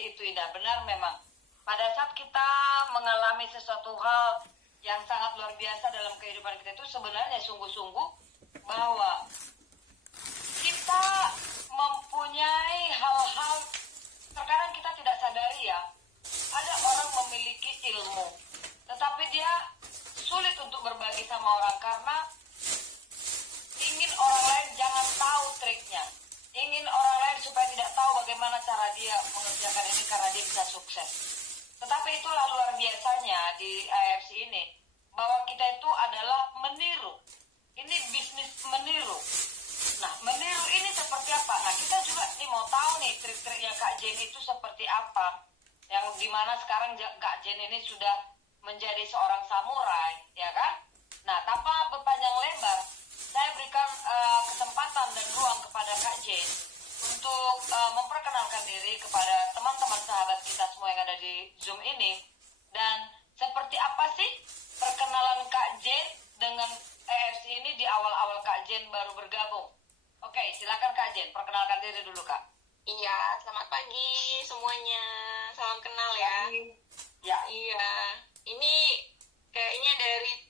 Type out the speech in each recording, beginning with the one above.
sekali, itu indah. Benar memang. Pada saat kita mengalami sesuatu hal yang sangat luar biasa dalam kehidupan kita itu sebenarnya sungguh-sungguh bahwa kita mempunyai hal-hal, terkadang kita tidak sadari ya, ada orang memiliki ilmu, tetapi dia sulit untuk berbagi sama orang karena ingin orang lain jangan tahu triknya, ingin orang lain supaya tidak tahu bagaimana cara dia mengerjakan ini karena dia bisa sukses. Tetapi itulah luar biasanya di AFC ini, bahwa kita itu adalah meniru. Ini bisnis meniru. Nah, meniru ini seperti apa? Nah, kita juga nih mau tahu nih trik-triknya Kak Jen itu seperti apa. Yang dimana sekarang Kak Jen ini sudah menjadi seorang samurai, ya kan? Nah, tanpa berpanjang lebar, saya berikan kesempatan dan ruang kepada Kak Jen untuk memperkenalkan diri kepada teman-teman sahabat kita semua yang ada di Zoom ini. Dan seperti apa sih perkenalan Kak Jen dengan AFC ini di awal-awal Kak Jen baru bergabung? Oke, silakan Kak Jen, perkenalkan diri dulu Kak. Iya, selamat pagi semuanya. Salam kenal ya. Ya. Iya, ini kayaknya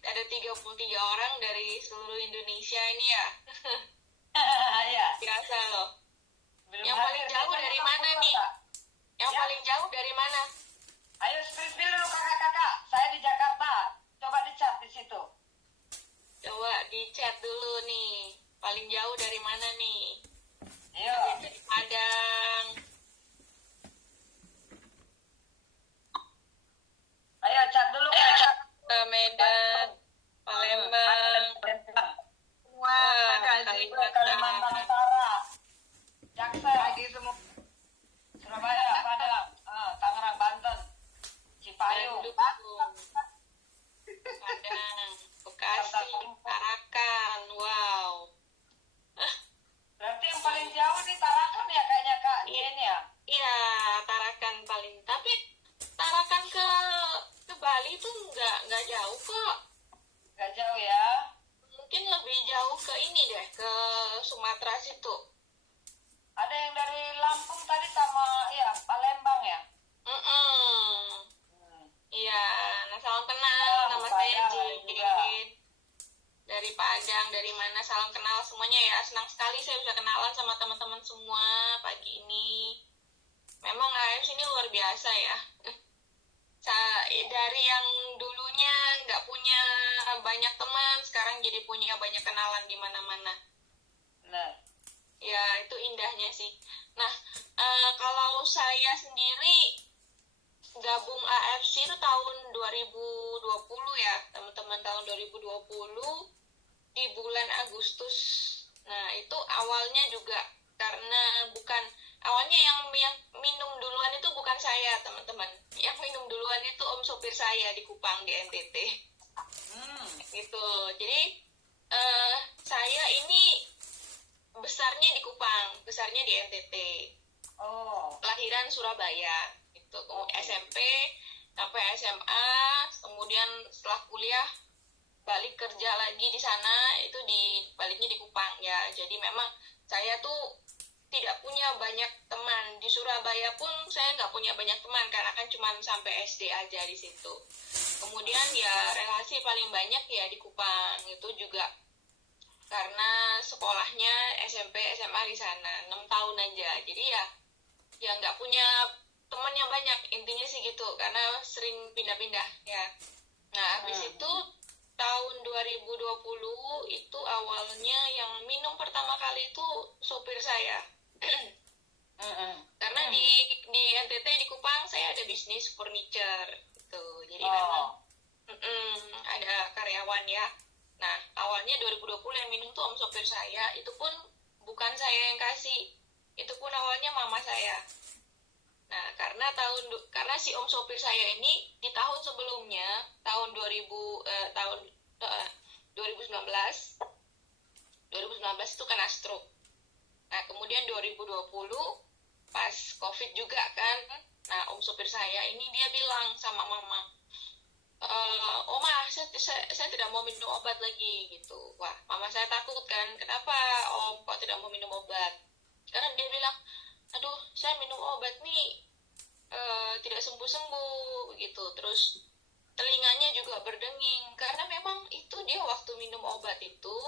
ada 33 orang dari seluruh Indonesia ini ya. Ya. Biasa loh. Belum Yang paling hadir, jauh biasanya dari langsung mana nih? Kak. Yang Ya. paling jauh dari mana? Ayo spill dulu kakak-kakak. Saya di Jakarta. Coba dicat di situ. Coba di chat dulu nih. Paling jauh dari mana nih? Ayo. Ada dari Padang. Ayo cat dulu kakak. Ke Medan, Palembang. Wah, Kalimantan Utara. Jaksel. Pagi semua. Surabaya, Padang, Tangerang, Banten, Cipayung, Bandung, Padang, Bekasi, Tarakan. Wow. berarti yang paling jauh di Tarakan ya kayaknya Kak Jen ya? Iya, Tarakan paling. Tapi Tarakan ke Bali tuh nggak jauh kok. Gak jauh ya? Mungkin lebih jauh ke ini deh, ke Sumatera situ. Ada yang dari Lampung tadi sama ya Palembang ya? Mm-mm. Iya, nah salam kenal. Nama Padang saya juga. Jin. Dari Padang, dari mana, salam kenal semuanya ya. Senang sekali saya bisa kenalan sama teman-teman semua pagi ini. Memang AFC ini luar biasa ya. Dari yang dulunya nggak punya banyak teman, sekarang jadi punya banyak kenalan di mana-mana. Nah, Ya, itu indahnya sih. Nah, kalau saya sendiri gabung AFC itu tahun 2020 ya, teman-teman, tahun 2020 di bulan Agustus. Nah, itu awalnya juga karena awalnya yang minum duluan itu bukan saya, teman-teman. Yang minum duluan itu om sopir saya di Kupang, di NTT. Gitu. Jadi, saya ini besarnya di Kupang, besarnya di NTT. oh, Kelahiran Surabaya. Gitu. SMP sampai SMA, kemudian setelah kuliah balik kerja lagi di sana, itu baliknya di Kupang ya. Jadi memang saya tuh tidak punya banyak teman di Surabaya pun, saya nggak punya banyak teman karena kan cuma sampai SD aja di situ. Kemudian ya relasi paling banyak ya di Kupang, itu juga karena sekolahnya SMP SMA di sana 6 tahun aja. Jadi ya nggak punya teman yang banyak, intinya sih gitu, karena sering pindah-pindah ya. Nah, habis itu tahun 2020 itu awalnya yang minum pertama kali itu sopir saya. Karena di NTT di Kupang saya ada bisnis furniture gitu. Jadi memang ada karyawan ya. Nah, awalnya 2020 yang minum tuh om sopir saya, itu pun bukan saya yang kasih. Itu pun awalnya mama saya. Nah, karena si om sopir saya ini di tahun sebelumnya, tahun 2019 itu kena stroke. Nah, kemudian 2020 pas COVID juga kan. Nah, om sopir saya ini dia bilang sama mama, Oma, saya tidak mau minum obat lagi gitu. Wah, mama saya takut kan, kenapa om kok tidak mau minum obat? Karena dia bilang, aduh, saya minum obat nih tidak sembuh-sembuh gitu. Terus telinganya juga berdenging karena memang itu dia waktu minum obat itu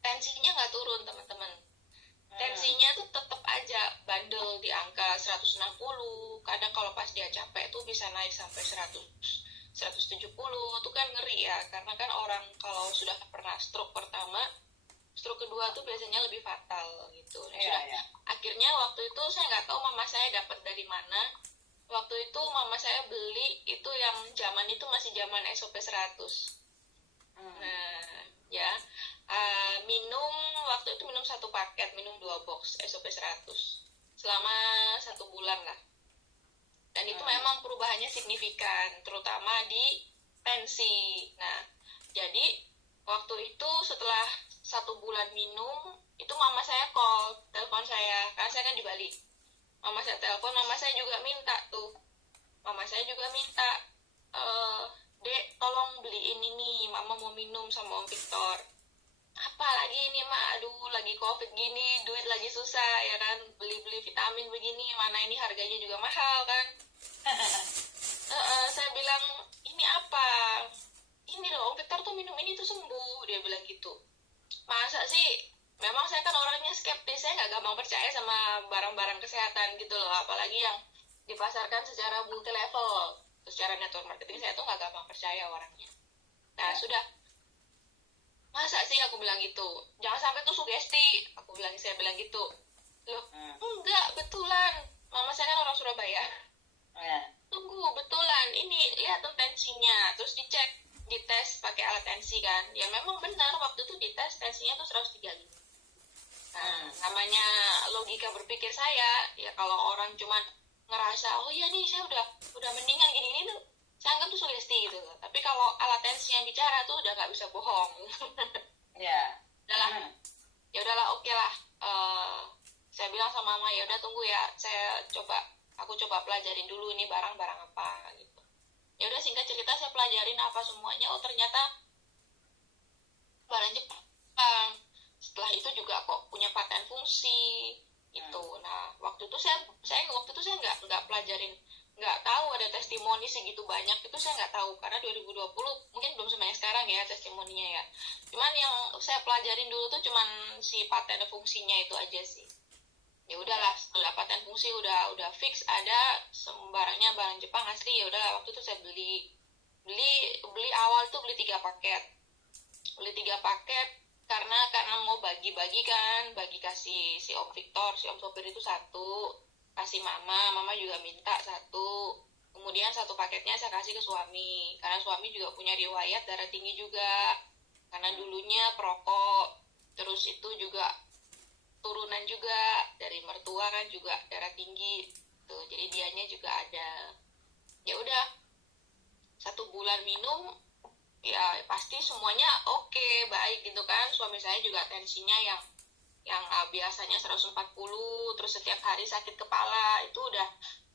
tensinya nggak turun teman-teman. Tensinya tuh tetap aja bandel di angka 160. Kadang kalau pas dia capek tuh bisa naik sampai 100, 170. Itu kan ngeri ya, karena kan orang kalau sudah pernah stroke pertama, stroke kedua tuh biasanya lebih fatal gitu. Nah, Iya, sudah iya. akhirnya waktu itu saya nggak tahu mama saya dapat dari mana. Waktu itu mama saya beli itu yang zaman itu masih zaman SOP 100. Nah, ya, minum waktu itu minum satu paket, minum 2 box SOP 100 selama 1 bulan lah. Dan itu memang perubahannya signifikan, terutama di tensi. Nah, jadi waktu itu setelah 1 bulan minum, itu mama saya telepon saya, karena saya kan di Bali. Mama saya telepon, mama saya juga minta tuh. Mama saya juga minta, Dek, tolong beliin ini, mama mau minum sama Om Victor. Apa lagi ini, Mak? Aduh, lagi COVID gini, duit lagi susah, ya kan? Beli-beli vitamin begini, mana ini harganya juga mahal, kan? Saya bilang, ini apa? Ini loh, Om Victor tuh minum ini tuh sembuh, dia bilang gitu. Masa sih? Memang saya kan orangnya skeptis, saya nggak gampang percaya sama barang-barang kesehatan gitu loh, apalagi yang dipasarkan secara multi level, secara network marketing. Saya tuh nggak gampang percaya orangnya. Nah, sudah. Masa sih, aku bilang gitu, jangan sampai tuh sugesti, saya bilang gitu. Loh, enggak, betulan, mama saya kan orang Surabaya. Tunggu, betulan, ini lihat tuh tensinya, terus dicek, dites pakai alat tensi kan. Ya memang benar, waktu itu dites tensinya tuh 135. Nah, namanya logika berpikir saya, ya kalau orang cuman ngerasa, oh iya nih saya udah mendingan gini tuh, saya anggap tuh sugesti gitu. Tapi kalau alat tensi yang bicara tuh udah nggak bisa bohong. Iya. Udahlah, ya udahlah, oke lah. Saya bilang sama mama, ya udah tunggu ya, aku coba pelajarin dulu ini barang-barang apa gitu. Ya udah, singkat cerita saya pelajarin apa semuanya. Oh, ternyata barang Jepang. Setelah itu juga kok punya paten fungsi itu. Nah, waktu itu saya nggak pelajarin, nggak tahu ada testimoni segitu banyak. Itu saya nggak tahu karena 2020 mungkin belum sebanyak sekarang ya testimoninya ya. Cuman yang saya pelajarin dulu tuh cuman si paten fungsinya itu aja sih. Ya udahlah, setelah paten fungsi udah fix ada, barangnya barang Jepang asli. Ya udahlah, waktu itu saya beli awal tuh beli 3 paket karena mau bagi-bagi kan, kasih si Om Victor, si Om sopir itu 1, kasih mama juga minta 1, kemudian 1 paketnya saya kasih ke suami karena suami juga punya riwayat darah tinggi juga karena dulunya perokok, terus itu juga turunan juga dari mertua kan juga darah tinggi tuh, jadi dianya juga ada. Ya udah, 1 bulan minum, ya pasti semuanya oke, baik gitu kan. Suami saya juga tensinya yang biasanya 140, terus setiap hari sakit kepala, itu udah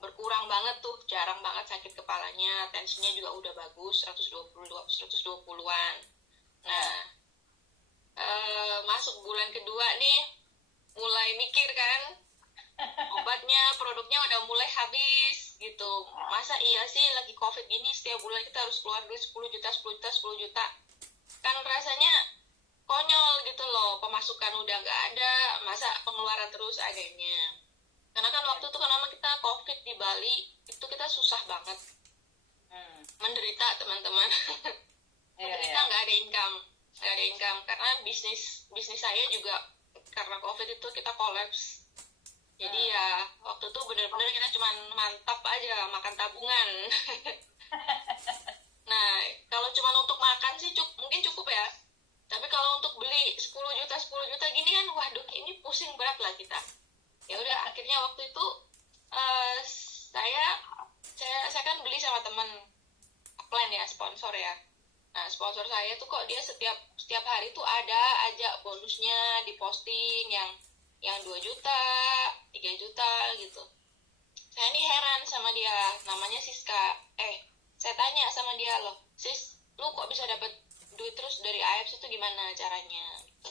berkurang banget tuh, jarang banget sakit kepalanya. Tensinya juga udah bagus, 120-an. Nah, masuk bulan kedua nih, mulai mikir kan, obatnya, produknya udah mulai habis gitu. Masa iya sih lagi COVID gini setiap bulan kita harus keluar duit 10 juta. Kan rasanya konyol gitu loh, pemasukan udah nggak ada, masa pengeluaran terus adanya. Karena kan waktu itu kan kita COVID di Bali, itu kita susah banget. Menderita teman-teman. Menderita, nggak ada income karena bisnis saya juga karena COVID itu kita kolaps. Jadi ya waktu itu benar-benar kita cuma mantap aja makan tabungan. Nah, kalau cuma untuk makan sih mungkin cukup ya. Tapi kalau untuk beli 10 juta gini kan, waduh, ini pusing berat lah kita. Ya udah, akhirnya waktu itu saya kan beli sama teman upline ya, sponsor ya. Nah, sponsor saya tuh kok dia setiap hari tuh ada aja bonusnya di posting yang 2 juta, 3 juta gitu. Saya ini heran sama dia, namanya Siska. Saya tanya sama dia, loh, Sis, lu kok bisa dapat duit terus dari AFS itu gimana caranya? Gitu.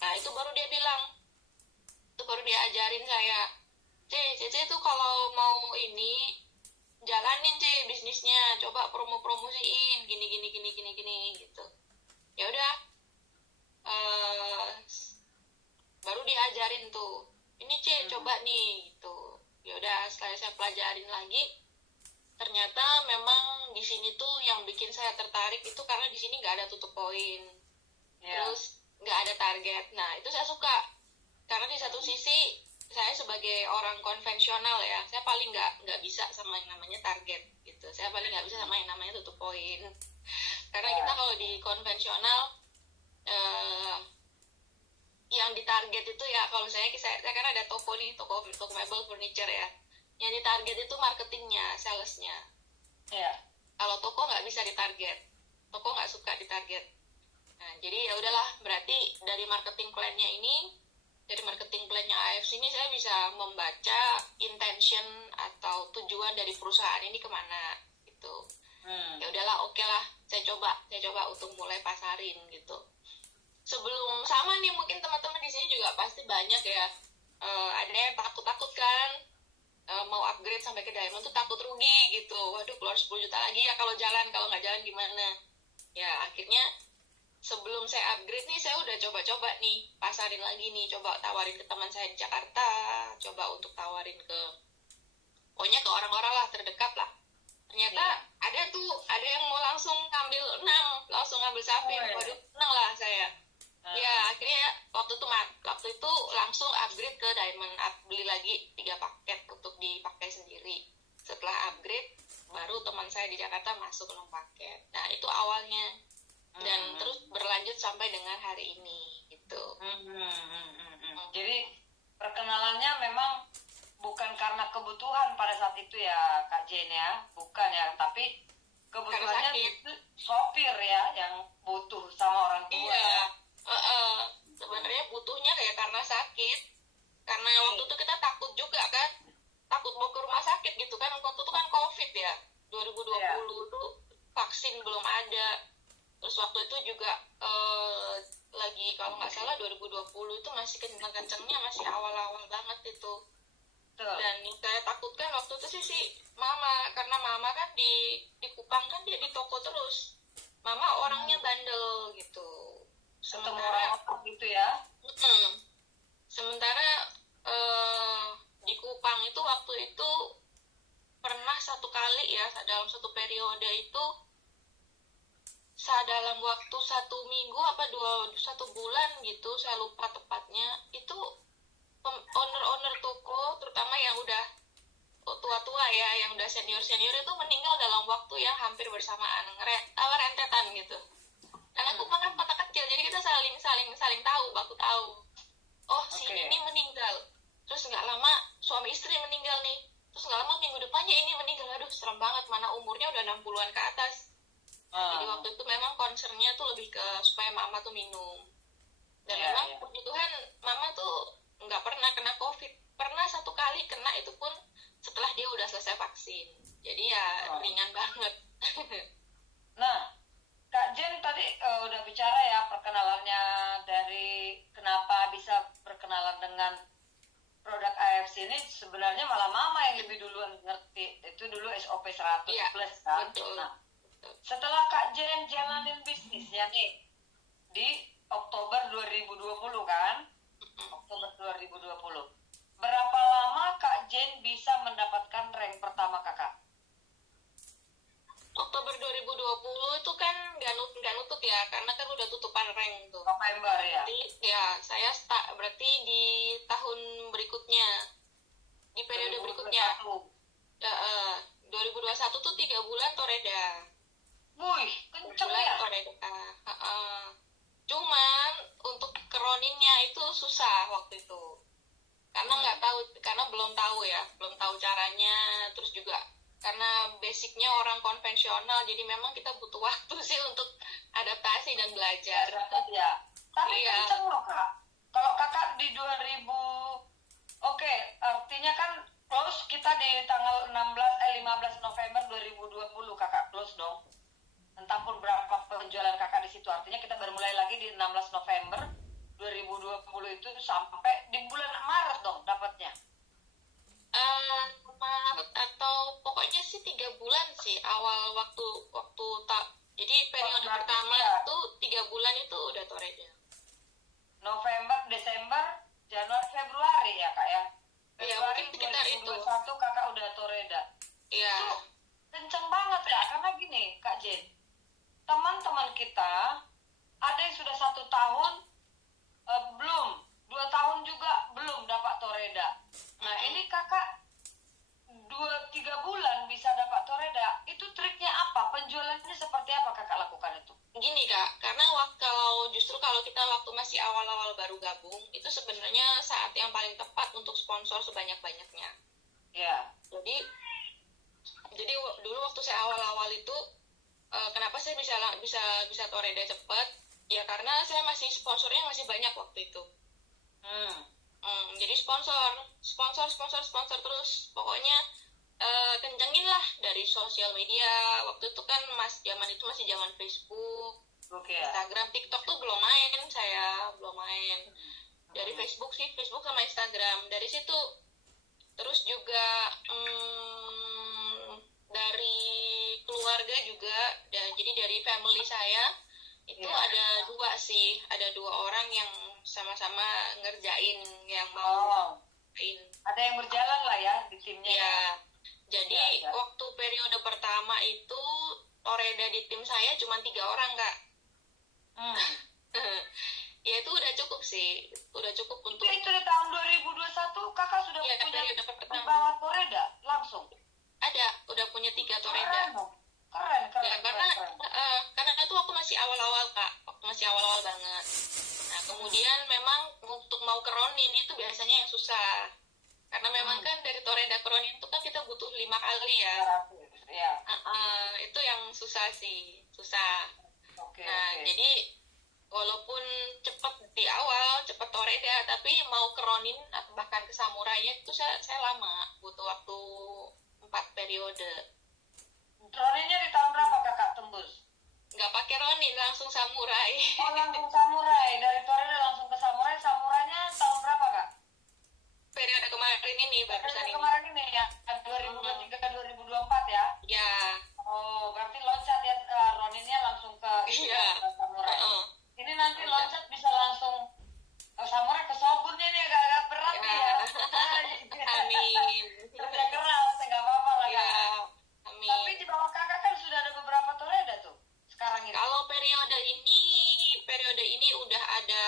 Nah, itu baru dia bilang, itu baru dia ajarin saya, Cece tuh kalau mau ini jalanin bisnisnya, coba promosiin gini gini gini gini gini gitu. Ya udah, eh, baru diajarin tuh. Ini Hmm. coba nih gitu. Ya udah, setelah saya pelajarin lagi, ternyata memang di sini tuh yang bikin saya tertarik itu karena di sini nggak ada tutup poin, Ya. terus nggak ada target. Nah itu saya suka karena di satu Hmm. sisi saya sebagai orang konvensional ya, saya paling nggak bisa sama yang namanya target gitu. Saya paling nggak bisa sama yang namanya tutup poin, karena kita Ya. kalau di konvensional, eh, yang ditarget itu ya, kalau saya kan ada toko nih, toko mebel furniture ya, yang ditarget itu marketingnya, salesnya. Ya. Kalau toko nggak bisa ditarget, toko nggak suka ditarget. Nah jadi ya udahlah, berarti dari marketing plan-nya ini, dari marketing plan-nya AFC ini saya bisa membaca intention atau tujuan dari perusahaan ini kemana gitu. Hmm. Ya udahlah, oke lah, saya coba untuk mulai pasarin gitu. Sebelum sama nih, mungkin teman-teman di sini juga pasti banyak ya, ada yang takut-takut kan, mau upgrade sampai ke diamond tuh takut rugi gitu. Waduh, keluar 10 juta lagi ya kalau jalan, kalau nggak jalan gimana. Ya akhirnya sebelum saya upgrade nih, saya udah coba-coba nih, pasarin lagi nih, coba tawarin ke teman saya di Jakarta, coba untuk tawarin ke, pokoknya ke orang-orang lah terdekat lah. Ternyata Ya. ada yang mau langsung ngambil 6, langsung ngambil Oh, safir. ya. Waduh, seneng lah saya. Ya Hmm. akhirnya waktu itu langsung upgrade ke diamond, beli lagi 3 paket untuk dipakai sendiri. Setelah upgrade, baru teman saya di Jakarta masuk 6 paket. Nah itu awalnya, dan Hmm. terus berlanjut sampai dengan hari ini gitu. Jadi perkenalannya memang bukan karena kebutuhan pada saat itu ya Kak Jen ya, bukan ya, tapi Karena kebutuhannya sakit. justru sopir ya yang butuh sama orang tua Iya, ya. Hmm. sebenarnya butuhnya kayak karena sakit. Karena waktu Oke. itu kita takut juga kan, takut mau ke rumah sakit gitu kan. Waktu itu kan COVID ya, Ya. 2020 itu vaksin belum ada. Terus waktu itu juga, lagi kalau nggak salah 2020 itu masih kenceng-kencengnya, masih awal-awal banget itu. Betul. Dan yang saya takutkan waktu itu sih mama, karena mama kan di Kupang kan dia di toko terus. Mama orangnya Hmm. bandel gitu. Ketemu Sementara, orang-orang gitu ya. mm, sementara, eh, di Kupang itu waktu itu pernah satu kali ya, dalam satu periode itu, dalam waktu 1 minggu apa 1 bulan gitu, saya lupa tepatnya, itu owner-owner toko, terutama yang udah tua-tua ya, yang udah senior-senior itu meninggal dalam waktu yang hampir bersamaan, rentetan gitu. Karena Hmm. Kupang kan kota kecil, jadi kita saling saling saling tahu, baku tahu. Oh, si ini Oke. meninggal. Terus nggak lama suami istri meninggal nih. Terus nggak lama minggu depannya ini meninggal. Aduh, serem banget, mana umurnya udah 60-an ke atas. Nah, jadi Hmm. waktu itu memang concernnya tuh lebih ke supaya mama tuh minum. Dan Ya, memang ya. puji Tuhan, mama tuh nggak pernah kena COVID. Pernah satu kali kena, itu pun setelah dia udah selesai vaksin. Jadi ya Hmm. ringan banget. Nah, Kak Jen tadi udah bicara ya perkenalannya dari kenapa bisa berkenalan dengan produk AFC ini, sebenarnya malah mama yang lebih duluan ngerti. Itu dulu SOP 100 Iya, plus kan. betul. Nah, Betul. setelah Kak Jen jalanin bisnisnya nih di Oktober 2020 kan? Oktober 2020. Berapa lama Kak Jen bisa mendapatkan rank pertama Kakak? Oktober 2020 itu kan nggak nutup ya, karena kan udah tutupan rank tuh. November ya. Berarti ya saya berarti di tahun berikutnya, di periode berikutnya. 2021. Ya, 2021 tuh 3 bulan Toreda. Wih, kenceng Bulan ya. Toreda. Cuman untuk keroninnya itu susah waktu itu. Karena Hmm. nggak tahu, karena belum tahu ya, belum tahu caranya. Terus juga karena basicnya orang konvensional, jadi memang kita butuh waktu sih untuk adaptasi dan Ya, belajar. dapat ya. Tapi Iya, kenceng loh Kak. Kalau Kakak di 2000, oke, artinya kan close kita di tanggal 15 November 2020 Kakak close dong. Entah pun berapa penjualan Kakak di situ. Artinya kita baru mulai lagi di 16 November 2020 itu sampai di bulan Maret dong dapatnya. sih, awal waktu jadi periode berarti pertama ya. itu 3 bulan itu udah Toreda. November, Desember, Januari, Februari ya kak ya? Iya, Februari mungkin sekitar 2021 kakak udah Toreda. Iya. Itu kenceng banget kak, karena gini kak Jen, teman-teman kita ada yang sudah 1 tahun belum, 2 tahun juga belum dapat Toreda. Nah ini kakak 2-3 bulan bisa dapat Toreda, itu triknya apa? Penjualannya seperti apa kakak lakukan itu? Gini kak, karena kalau kita waktu masih awal-awal baru gabung, itu sebenarnya saat yang paling tepat untuk sponsor sebanyak-banyaknya. Ya. Jadi dulu waktu saya awal-awal itu, kenapa saya bisa Toreda cepat? Ya karena saya sponsornya masih banyak waktu itu. Jadi sponsor terus, pokoknya kencengin lah dari sosial media. Waktu itu kan zaman itu masih zaman Facebook, Instagram, TikTok tuh saya belum main. Dari Facebook sama Instagram. Dari situ terus juga dari keluarga juga, jadi dari family saya itu ada 2 orang yang sama-sama ngerjain yang mau ada yang berjalan lah ya di timnya ya. Jadi waktu periode pertama itu Toreda di tim saya cuma 3 orang kak. Ya itu udah cukup sih, udah cukup untuk itu di tahun 2021 kakak sudah punya di bawah Toreda langsung udah punya 3 Toreda. Keren. Ya, karena itu waktu masih awal-awal kak, banget. Nah kemudian memang untuk mau ke Ronin itu biasanya yang susah, karena memang kan dari Toreda ke Ronin itu kan kita butuh 5 kali ya. Itu yang susah. Jadi walaupun cepat di awal, cepat Toreda, tapi mau ke Ronin bahkan ke Samurainya itu saya lama, butuh waktu 4 periode. Roninnya di tahun berapa kakak tembus? Nggak pakai Ronin, langsung Samurai. Langsung Samurai, dari Toreda langsung ke Samurai. Samurainya tahun berapa kak? Periode kemarin ini, barusan ini. Kemarin ini ya, 2023-2024 ya? Ya. Oh, berarti loncat ya, Roninnya langsung ke Samurai. Ini nanti loncat bisa langsung Samurai ke Shogunnya nih, agak-agak berat nih ya. Amin. Kerja keras, nggak apa-apa lah ya. kak. Amin. Tapi di bawah kakak kan sudah ada beberapa Toreda tuh sekarang ini. Kalau periode ini udah ada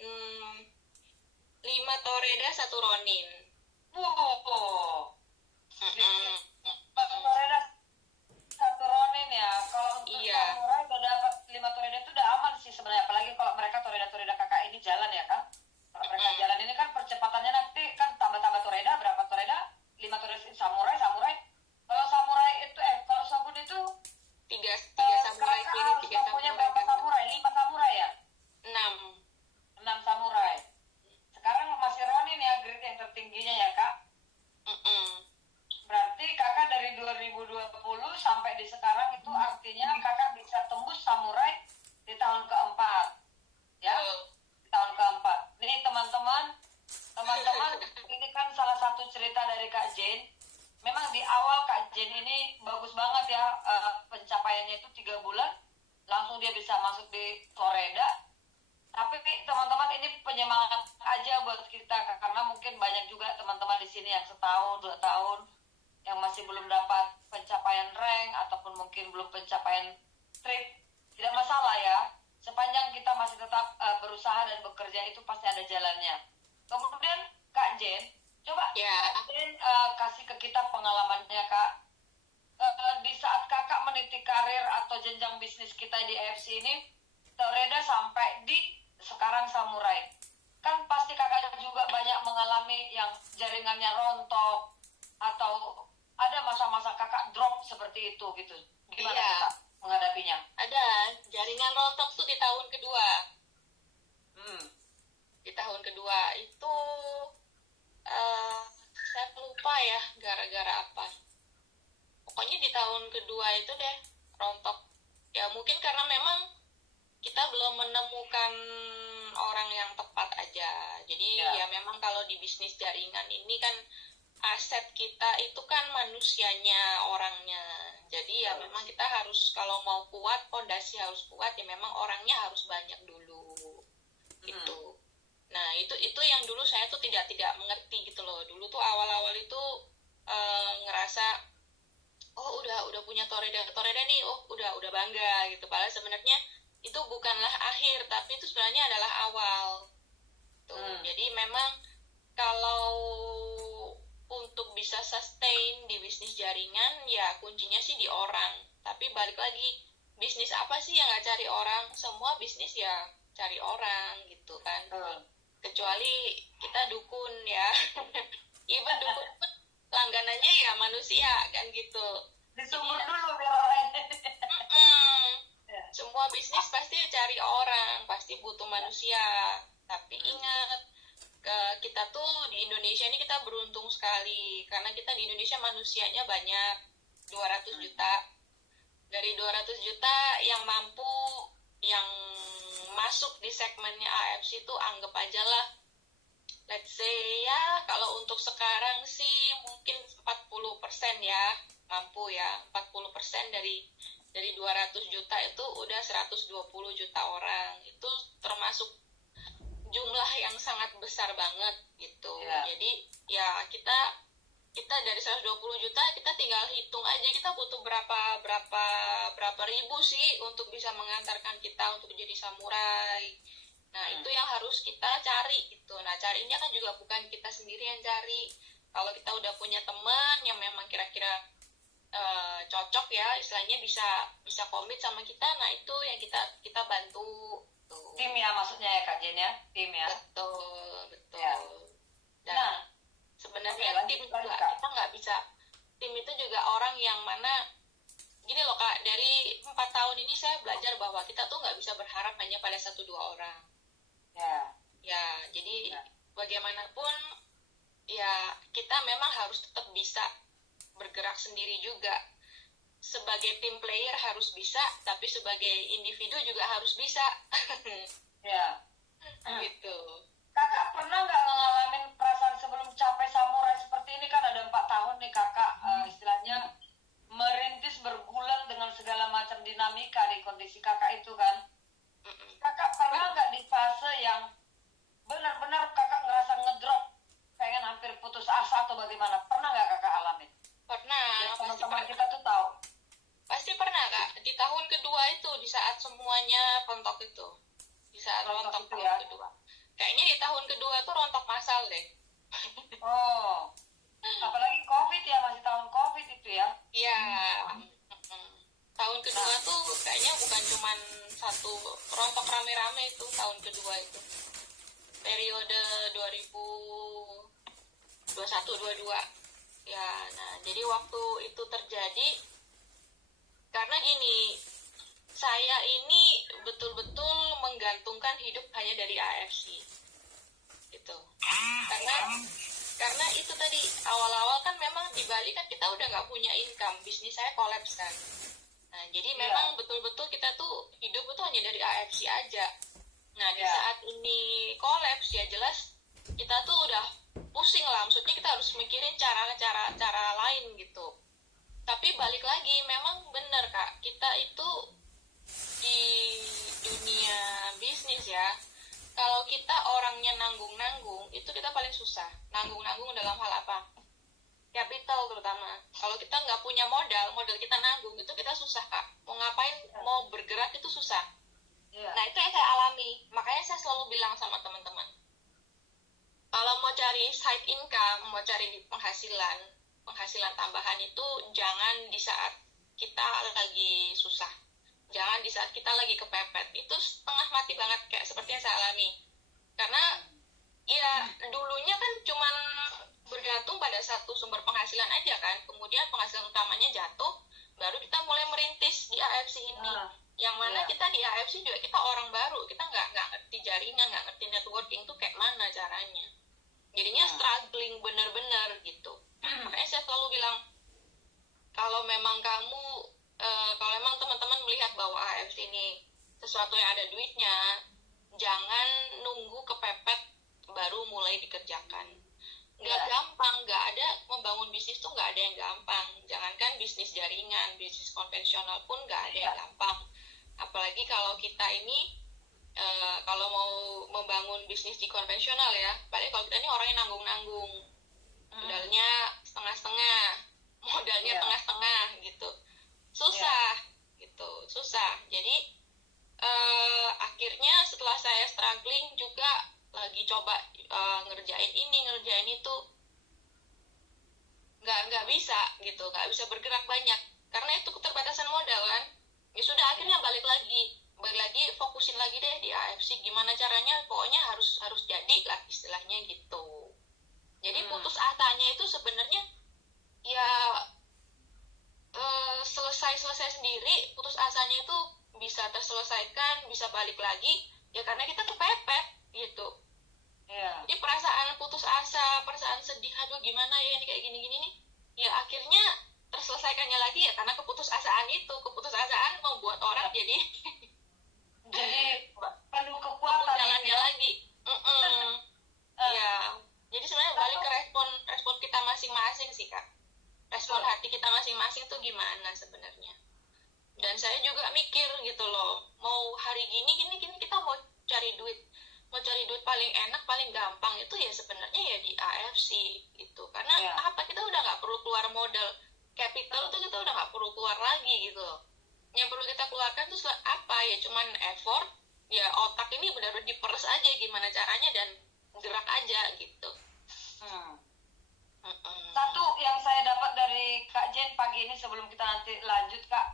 5 Toreda, 1 Ronin. Wow. 5 Toreda, 1 Ronin ya. Kalau untuk Samurai udah dapat 5 Toreda itu udah aman sih sebenarnya. Apalagi kalau mereka Toreda kakak ini jalan ya kan. Kalau mereka jalan ini kan percepatannya nanti kan tambah-tambah Toreda, berapa Toreda? 5 Toreda Samurai. Kalau Samurai itu kalau Shogun itu 3 Samurai kiri, 3 Samurai berapa Samurai? 5 Samurai ya? 6 Samurai. Sekarang masih Ronin ya, grade yang tertingginya ya kak? Berarti kakak dari 2020 sampai di sekarang itu artinya kakak bisa tembus Samurai di tahun keempat ya? Di tahun keempat. Ini teman-teman ini kan salah satu cerita dari Kak Jen. Memang di awal Kak Jen ini bagus banget ya, pencapaiannya itu 3 bulan langsung dia bisa masuk di Toreda. Tapi teman-teman ini penyemangat aja buat kita karena mungkin banyak juga teman-teman di sini yang 1 tahun 2 tahun yang masih belum dapat pencapaian rank ataupun mungkin belum pencapaian trip. Tidak masalah ya, sepanjang kita masih tetap berusaha dan bekerja itu pasti ada jalannya. Kemudian Kak Jen, coba Kak Jen kasih ke kita pengalamannya kak, di saat kakak meniti karir atau jenjang bisnis kita di AFC ini, Toreda sampai di sekarang Samurai. Kan pasti kakak juga banyak mengalami yang jaringannya rontok atau ada masa-masa kakak drop seperti itu gitu. Gimana kakak menghadapinya? Ada, jaringan rontok tuh di tahun kedua. Di tahun kedua itu saya lupa ya gara-gara apa. Pokoknya di tahun kedua itu deh rontok. Ya mungkin karena memang kita belum menemukan orang yang tepat aja. Jadi ya memang kalau di bisnis jaringan ini kan aset kita itu kan manusianya, orangnya. Jadi ya memang kita harus, kalau mau kuat, fondasi harus kuat, ya memang orangnya harus banyak dulu gitu. Nah itu yang dulu saya tuh tidak mengerti gitu loh. Dulu tuh awal-awal itu ngerasa oh udah punya Toreda nih, oh udah bangga gitu. Padahal sebenarnya itu bukanlah akhir, tapi itu sebenarnya adalah awal tuh. Jadi memang kalau untuk bisa sustain di bisnis jaringan, ya kuncinya sih di orang. Tapi balik lagi, bisnis apa sih yang nggak cari orang? Semua bisnis ya cari orang gitu kan. Kecuali kita dukun ya. Even dukun pun langganannya ya manusia kan gitu. Disumur dulu biar orang. Semua bisnis pasti cari orang, pasti butuh manusia. Tapi ingat, kita tuh di Indonesia ini kita beruntung sekali, karena kita di Indonesia manusianya banyak, 200 juta. Dari 200 juta yang mampu, yang masuk di segmennya AFC itu anggap aja lah, let's say ya, kalau untuk sekarang sih mungkin 40% ya, mampu ya, 40% dari 200 juta itu udah 120 juta orang. Itu termasuk jumlah yang sangat besar banget gitu. Jadi ya kita dari 120 juta kita tinggal hitung aja kita butuh berapa ribu sih untuk bisa mengantarkan kita untuk jadi samurai. Nah itu yang harus kita cari gitu. Nah carinya kan juga bukan kita sendiri yang cari. Kalau kita udah punya teman yang memang kira-kira cocok ya, istilahnya bisa komit sama kita, nah itu yang kita bantu tuh. Tim ya maksudnya ya Kak Jen ya, tim ya. Betul Ya. Dan sebenarnya tim juga kita nggak bisa, tim itu juga orang yang mana gini loh Kak, dari 4 tahun ini saya belajar bahwa kita tuh nggak bisa berharap hanya pada 1-2 orang ya jadi bagaimanapun ya kita memang harus tetap bisa bergerak sendiri juga. Sebagai tim player harus bisa, tapi sebagai individu juga harus bisa. Gitu. Kakak pernah nggak ngalamin perasaan sebelum capai samurai seperti ini? Kan ada 4 tahun nih kakak istilahnya merintis bergulat dengan segala macam dinamika di kondisi kakak itu kan. Kakak pernah nggak di fase yang benar-benar kakak ngerasa ngedrop, pengen hampir putus asa atau bagaimana? Pernah nggak kakak alamin? Pernah, Teman-teman kita tuh tahu. Pasti pernah Kak. Di tahun kedua itu, di saat semuanya rontok itu. Di saat rontok tahun kedua. Kayaknya di tahun kedua tuh rontok massal deh. Oh. Apalagi Covid ya, masih tahun Covid itu ya. Iya. Tahun kedua tuh kayaknya bukan cuman satu, rontok rame-rame itu tahun kedua itu. Periode 2021-22. Ya, nah jadi waktu itu terjadi karena gini, saya ini betul-betul menggantungkan hidup hanya dari AFC gitu. Karena itu tadi awal-awal kan memang di Bali kan kita udah nggak punya income, bisnis saya kolaps kan. Nah jadi memang betul-betul kita tuh hidup itu hanya dari AFC aja. Nah di saat ini kolaps ya jelas kita tuh udah pusing lah, maksudnya kita harus mikirin cara lain gitu. Tapi balik lagi, memang bener Kak, kita itu di dunia bisnis ya, kalau kita orangnya nanggung-nanggung, itu kita paling susah. Nanggung-nanggung dalam hal apa? Capital terutama. Kalau kita nggak punya modal kita nanggung, itu kita susah Kak. Mau ngapain, mau bergerak itu susah. Nah itu yang saya alami, makanya saya selalu bilang sama teman-teman, kalau mau cari side income, mau cari penghasilan tambahan itu jangan di saat kita lagi susah, jangan di saat kita lagi kepepet. Itu setengah mati banget kayak seperti yang saya alami. Karena ya dulunya kan cuman bergantung pada satu sumber penghasilan aja kan, kemudian penghasilan utamanya jatuh, baru kita mulai merintis di AFC ini. Yang mana kita di AFC juga kita orang baru, kita nggak ngerti jaringan, nggak ngerti networking tuh kayak mana caranya. Jadinya struggling bener-bener gitu. Makanya saya selalu bilang, kalau memang teman-teman melihat bahwa AFC ini sesuatu yang ada duitnya, jangan nunggu kepepet baru mulai dikerjakan. Nggak gampang, nggak ada membangun bisnis tuh nggak ada yang gampang. Jangankan bisnis jaringan, bisnis konvensional pun nggak ada yang gampang. Apalagi kalau kita ini kalau mau membangun bisnis di konvensional ya, paling kalau kita ini orang yang nanggung-nanggung, modalnya setengah-setengah, modalnya tengah-tengah gitu, susah gitu, susah. Jadi akhirnya setelah saya struggling juga lagi coba ngerjain ini ngerjain itu, nggak bisa gitu, nggak bisa bergerak banyak karena itu keterbatasan modal kan. Ya sudah, akhirnya balik lagi fokusin lagi deh di AFC, gimana caranya, pokoknya harus jadi lah istilahnya gitu. Jadi putus asanya itu sebenarnya ya selesai sendiri. Putus asanya itu bisa terselesaikan, bisa balik lagi ya karena kita kepepet gitu. Jadi perasaan putus asa, perasaan sedih, aduh gimana ya ini kayak gini-gini nih, ya akhirnya terselesaikannya lagi ya karena keputusasaan itu. Keputusasaan membuat orang jadi penuh kekuatan jalannya lagi. Ya, jadi sebenarnya balik ke respon kita masing-masing sih Kak. Respon hati kita masing-masing tuh gimana sebenarnya. Dan saya juga mikir gitu loh, mau hari gini kita mau cari duit paling enak, paling gampang itu ya sebenarnya ya di AFC gitu. Karena apa, kita udah nggak perlu keluar modal capital tuh, kita udah nggak perlu keluar lagi gitu loh. Yang perlu kita keluarkan tuh apa ya, cuman effort ya, otak ini benar-benar diperes aja gimana caranya dan gerak aja gitu. Satu yang saya dapat dari Kak Jen pagi ini sebelum kita nanti lanjut Kak,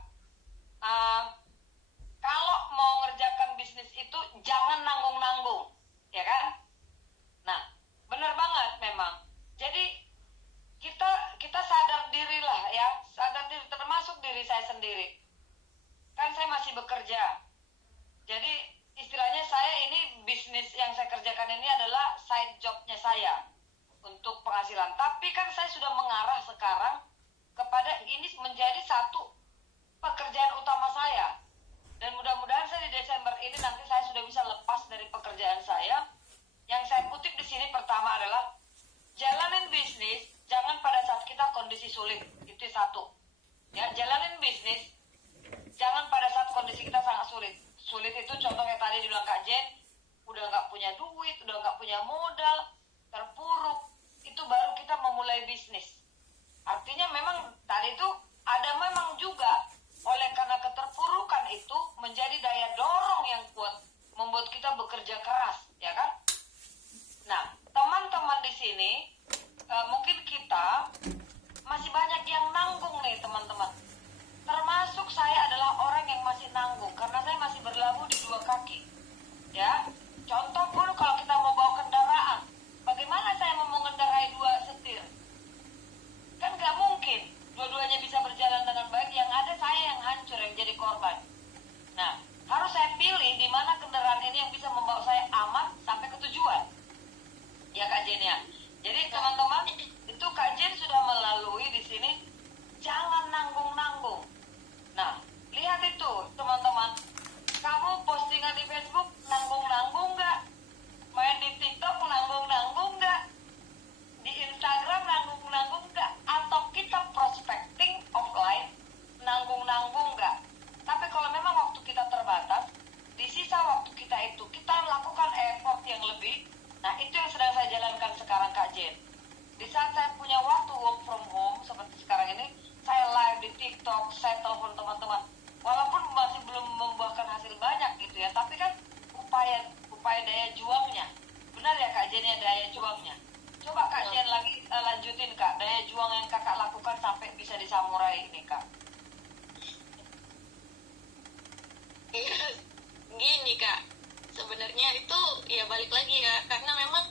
kalau mau ngerjakan bisnis itu jangan nanggung-nanggung, ya kan? Nah, benar banget memang. Jadi kita sadar diri lah ya, sadar diri, termasuk diri saya sendiri. Kan saya masih bekerja. Jadi istilahnya saya ini bisnis yang saya kerjakan ini adalah side jobnya saya untuk penghasilan. Tapi kan saya sudah mengarah sekarang kepada ini menjadi satu pekerjaan utama saya. Dan mudah-mudahan saya di Desember ini nanti saya sudah bisa lepas dari pekerjaan saya. Yang saya kutip di sini pertama adalah jalanin bisnis jangan pada saat kita kondisi sulit. Itu satu. Ya, jalanin bisnis jangan pada saat kondisi kita sangat sulit. Sulit itu contohnya tadi dibilang Kak Jen, udah nggak punya duit, udah nggak punya modal, terpuruk. Itu baru kita memulai bisnis. Artinya memang tadi itu ada memang juga oleh karena keterpurukan itu menjadi daya dorong yang kuat membuat kita bekerja keras, ya kan? Nah, teman-teman di sini mungkin kita masih banyak yang nanggung nih teman-teman. Termasuk saya adalah orang yang masih nanggung karena saya masih berlabuh di dua kaki. Ya, contoh pun kalau kita mau bawa kendaraan, bagaimana saya mau mengendarai dua setir? Kan nggak mungkin dua-duanya bisa berjalan dengan baik, yang ada saya yang hancur, yang jadi korban. Nah, harus saya pilih di mana kendaraan ini yang bisa membawa saya aman sampai ke tujuan. Ya Kak Jen ya. Jadi teman-teman, itu Kak Jen sudah melalui di sini, jangan nanggung-nanggung. Nah, lihat itu teman-teman, kamu postingan di Facebook nanggung-nanggung nggak? Main di TikTok nanggung-nanggung nggak? Di Instagram nanggung-nanggung nggak? Atau kita prospecting offline nanggung-nanggung nggak? Tapi kalau memang waktu kita terbatas, di sisa waktu kita itu kita lakukan effort yang lebih. Nah, itu yang sedang saya jalankan sekarang Kak Jen. Di saat saya punya waktu work from home seperti sekarang ini, saya live di TikTok, saya telepon teman-teman. Walaupun masih belum membuahkan hasil banyak gitu ya, tapi kan upaya daya juangnya. Benar ya Kak Jen ya, daya juangnya. Coba Kak Jen lagi lanjutin Kak, daya juang yang Kakak lakukan sampai bisa di Samurai ini Kak. Gini Kak, sebenarnya itu ya balik lagi ya, karena memang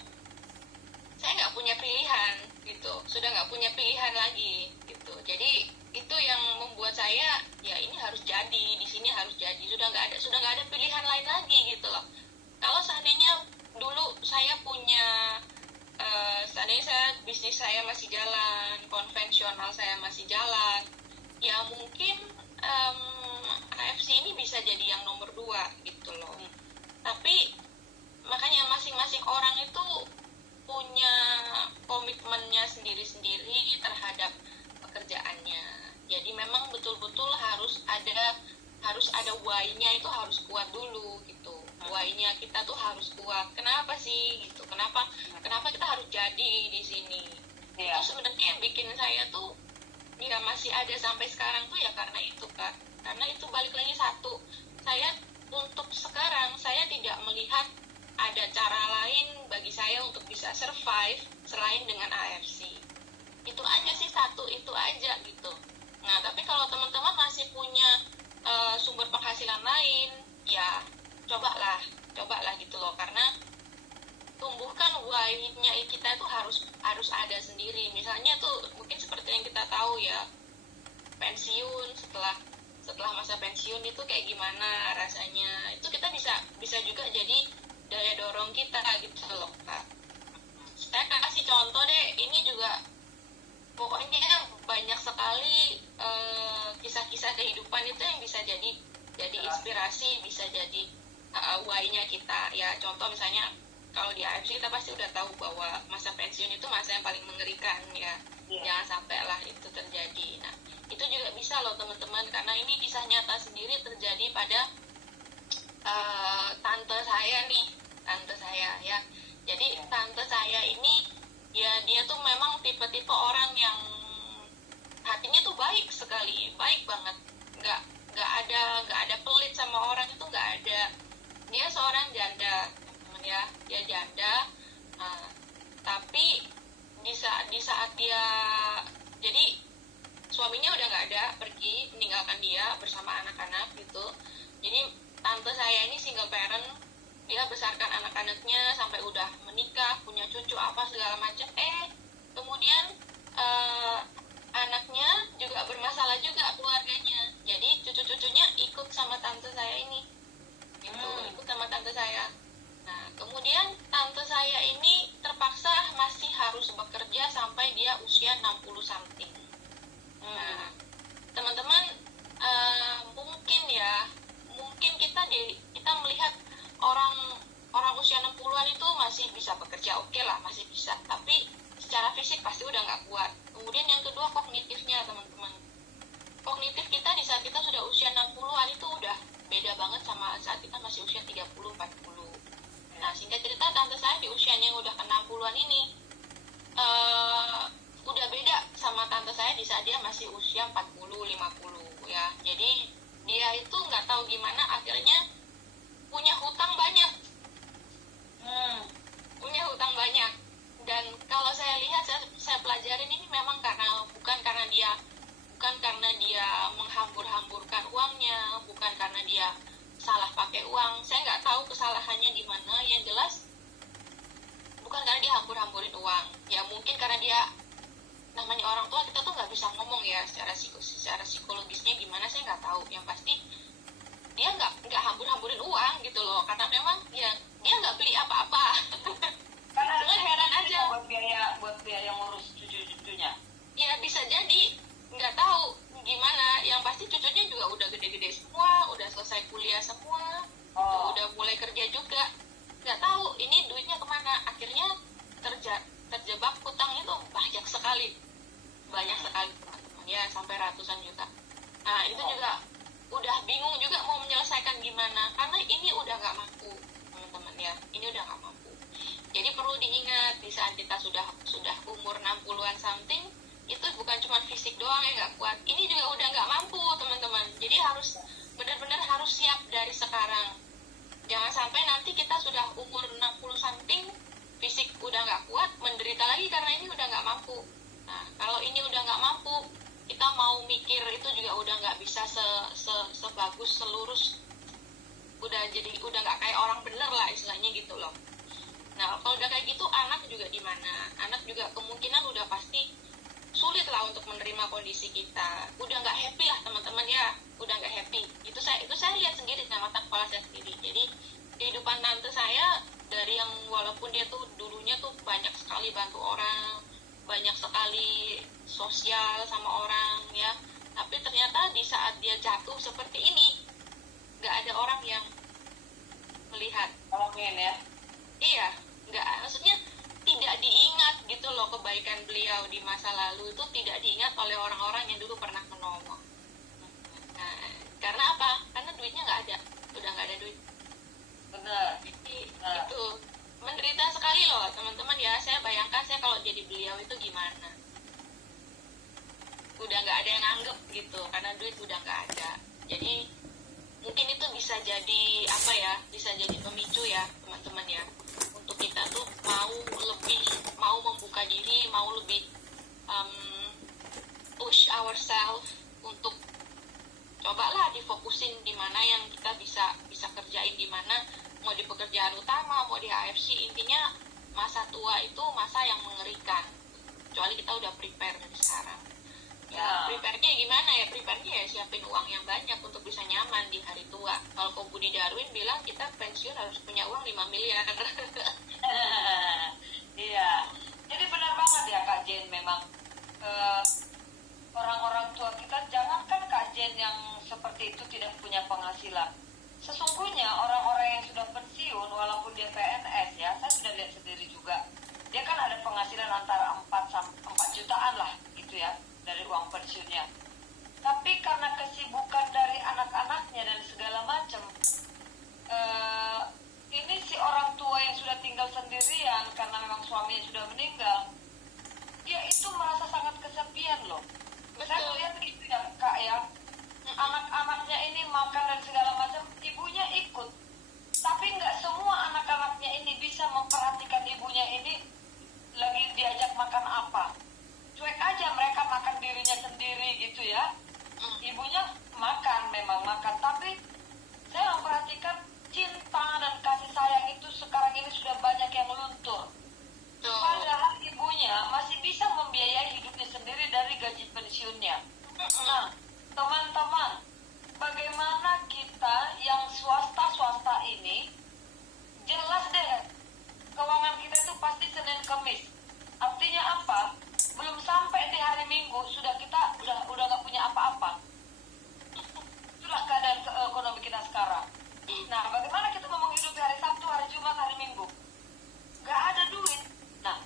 saya nggak punya pilihan gitu, sudah nggak punya pilihan lagi gitu. Jadi itu yang membuat saya ya ini harus jadi, di sini harus jadi, sudah nggak ada pilihan lain lagi gitu loh. Kalau seandainya dulu saya punya seandainya bisnis saya masih jalan, konvensional saya masih jalan, ya mungkin AFC ini bisa jadi yang nomor 2 gitu loh. Tapi makanya masing-masing orang itu punya komitmennya sendiri-sendiri terhadap pekerjaannya. Jadi memang betul-betul harus ada why-nya, itu harus kuat dulu gitu. Why-nya kita tuh harus kuat. Kenapa sih gitu? Kenapa kita harus jadi di sini? Iya. Itu sebenarnya yang bikin saya tuh ya masih ada sampai sekarang tuh ya karena itu, Kak. Karena itu balik lagi satu, saya untuk sekarang saya tidak melihat ada cara lain bagi saya untuk bisa survive selain dengan AFC. Itu aja sih, satu itu aja gitu. Nah, tapi kalau teman-teman masih punya sumber penghasilan lain, ya cobalah gitu loh. Karena tumbuhkan why-nya kita itu harus ada sendiri. Misalnya tuh mungkin seperti yang kita tahu ya, pensiun, setelah masa pensiun itu kayak gimana rasanya, itu kita bisa juga jadi daya dorong kita gitu loh, Kak. Saya kasih contoh deh, ini juga pokoknya banyak sekali kisah-kisah kehidupan itu yang bisa jadi inspirasi, bisa jadi why-nya kita. Ya contoh misalnya kalau di AFC kita pasti udah tahu bahwa masa pensiun itu masa yang paling mengerikan ya. Jangan sampai lah itu terjadi. Nah, itu juga bisa loh teman-teman, karena ini kisah nyata sendiri terjadi pada tante saya ya. Jadi tante saya ini ya dia tuh memang tipe-tipe orang yang hatinya tuh baik sekali, baik banget, nggak ada pelit sama orang, itu nggak ada. Dia seorang janda, teman ya, dia janda. Tapi di saat dia, jadi suaminya udah nggak ada, pergi meninggalkan dia bersama anak-anak gitu. Jadi tante saya ini single parent, dia besarkan anak-anaknya sampai udah menikah, punya cucu apa segala macam. Kemudian anaknya juga bermasalah juga keluarganya. Jadi cucu-cucunya ikut sama tante saya ini, gitu, ikut sama tante saya. Nah, kemudian tante saya ini terpaksa masih harus bekerja sampai dia usia 60 something. Nah, teman-teman, mungkin kita melihat orang usia 60-an itu masih bisa bekerja, oke lah, masih bisa, tapi secara fisik pasti udah nggak kuat. Kemudian yang kedua, kognitifnya teman-teman. Kognitif kita di saat kita sudah usia 60-an itu udah beda banget sama saat kita masih usia 30-40. Nah, singkat cerita, tante saya di usianya yang udah ke 60-an ini udah beda sama tante saya di saat dia masih usia 40-50 ya. Jadi dia itu nggak tahu gimana akhirnya punya hutang banyak. Punya hutang banyak. Dan kalau saya lihat, saya pelajarin ini memang bukan karena dia menghambur-hamburkan uangnya, bukan karena dia salah pakai uang. Saya nggak tahu kesalahannya di mana. Yang jelas bukan karena dia hambur-hamburin uang. Ya mungkin karena dia, namanya orang tua, kita tuh nggak bisa ngomong ya secara psikologisnya gimana, saya nggak tahu. Yang pasti dia nggak hambur-hamburin uang gitu loh, karena memang ya dia nggak beli apa-apa. Cuma heran aja buat biaya ngurus cucu-cucunya. Ya bisa jadi, nggak tahu gimana. Yang pasti cucunya juga udah gede-gede semua, udah selesai kuliah semua, udah mulai kerja juga. Nggak tahu ini duitnya kemana. Akhirnya terjebak hutang itu banyak sekali teman-teman ya, sampai ratusan juta. Nah, itu juga udah bingung juga mau menyelesaikan gimana, karena ini udah nggak mampu teman-teman ya, ini udah nggak mampu. Jadi perlu diingat, di saat kita sudah umur 60-an something, itu bukan cuma fisik doang yang nggak kuat, ini juga udah nggak mampu teman-teman. Jadi benar-benar harus siap dari sekarang. Jangan sampai nanti kita sudah umur 60 something, fisik udah nggak kuat, menderita lagi karena ini udah nggak mampu. Nah, kalau ini udah nggak mampu, kita mau mikir itu juga udah nggak bisa sebagus, selurus, udah nggak kayak orang bener lah istilahnya gitu loh. Nah, kalau udah kayak gitu, anak juga di mana? Anak juga kemungkinan udah pasti sulit lah untuk menerima kondisi kita. Udah nggak happy lah teman-teman ya, udah nggak happy. Itu saya lihat sendiri dengan mata kepala saya sendiri. Jadi kehidupan tante saya, dari yang walaupun dia tuh dulunya tuh banyak sekali bantu orang, banyak sekali sosial sama orang ya, tapi ternyata di saat dia jatuh seperti ini, nggak ada orang yang melihat. Ngomongin ya. Iya, nggak, maksudnya tidak diingat gitu loh, kebaikan beliau di masa lalu itu tidak diingat oleh orang-orang yang dulu pernah menolong. Nah, karena apa? Karena duitnya nggak ada, udah nggak ada duit. Benar. Jadi Nah, itu menderita sekali loh teman-teman ya. Saya bayangkan saya kalau jadi beliau itu gimana. Udah nggak ada yang nganggep gitu, karena duit udah nggak ada. Jadi mungkin itu bisa jadi apa ya, bisa jadi pemicu ya teman-teman ya, untuk kita tuh mau membuka diri, mau lebih push ourselves untuk cobalah difokusin di mana yang kita bisa kerjain, di mana mau di pekerjaan utama, mau di AFC. Intinya masa tua itu masa yang mengerikan, kecuali kita udah prepare dari sekarang. Ya, prepare-nya gimana ya? Prepare-nya ya siapin uang yang banyak untuk bisa nyaman di hari tua. Kalau Ko Budi Darwin bilang kita pensiun harus punya uang 5 miliar. iya. Jadi benar banget ya Kak Jen, memang orang-orang tua kita, jangankan Kak Jen yang seperti itu tidak punya penghasilan. Sesungguhnya orang-orang yang sudah pensiun, walaupun dia PNS ya, saya sudah lihat sendiri juga, dia kan ada penghasilan antara 4 jutaan lah gitu ya, dari uang pensiunnya. Tapi karena kesibukan dari anak-anaknya dan segala macam, ini si orang tua yang sudah tinggal sendirian karena memang suaminya sudah meninggal, dia itu merasa sangat kesepian loh. Saya melihat gitu ya Kak ya, anak-anaknya ini makan dan segala macam, ibunya ikut, tapi nggak semua anak-anaknya ini bisa memperhatikan ibunya ini lagi diajak makan apa. Cuek aja, mereka makan dirinya sendiri gitu ya. Ibunya makan, memang makan, tapi saya memperhatikan cinta dan kasih sayang itu sekarang ini sudah banyak yang luntur. Padahal ibunya masih bisa membiayai hidupnya sendiri dari gaji pensiunnya. Nah, teman-teman, bagaimana kita yang swasta ini, jelas deh keuangan kita itu pasti Senin Kemis. Artinya apa? Belum sampai di hari Minggu kita udah nggak punya apa-apa. Itulah keadaan ekonomi kita sekarang. Nah, bagaimana kita mau menghidupi hari Sabtu, hari Jumat, hari Minggu? Nggak ada duit. Nah,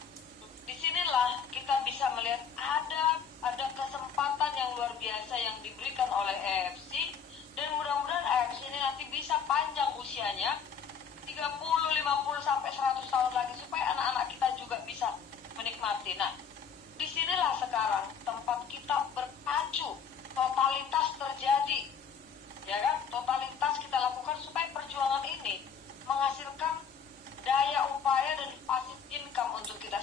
disinilah kita bisa melihat ada kesempatan yang luar biasa yang diberikan oleh AFC, dan mudah-mudahan AFC ini nanti bisa panjang usianya, 30, 50 sampai 100 tahun lagi, supaya anak-anak kita juga bisa menikmati. Nah, disinilah sekarang tempat kita berpacu, totalitas terjadi, ya kan? Totalitas kita lakukan supaya perjuangan ini menghasilkan daya upaya dan passive income untuk kita.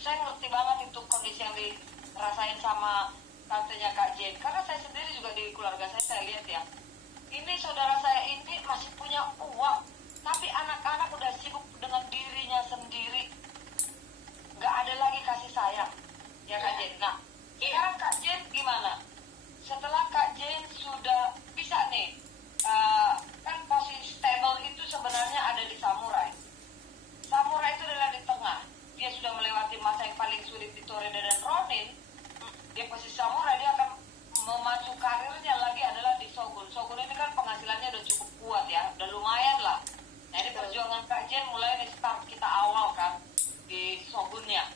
Saya ngerti banget itu kondisi yang dirasain sama tantenya Kak Jen, karena saya sendiri juga di keluarga saya lihat ya, ini saudara saya ini masih punya uang, tapi anak-anak udah sibuk dengan dirinya sendiri, nggak ada lagi kasih sayang ya Kak Jen. Nah, sekarang Kak Jen gimana? Setelah Kak Jen sudah bisa nih, kan posisi stable itu sebenarnya ada di samurai. Samurai itu adalah di tengah. Dia sudah melewati masa yang paling sulit di Toreda dan Ronin. Dia posisi samurai, dia akan memacu karirnya lagi adalah di Shogun. Shogun ini kan penghasilannya udah cukup kuat ya, udah lumayan lah. Nah, ini perjuangan Kak Jen mulai dari start kita awal kan di Shogunnya.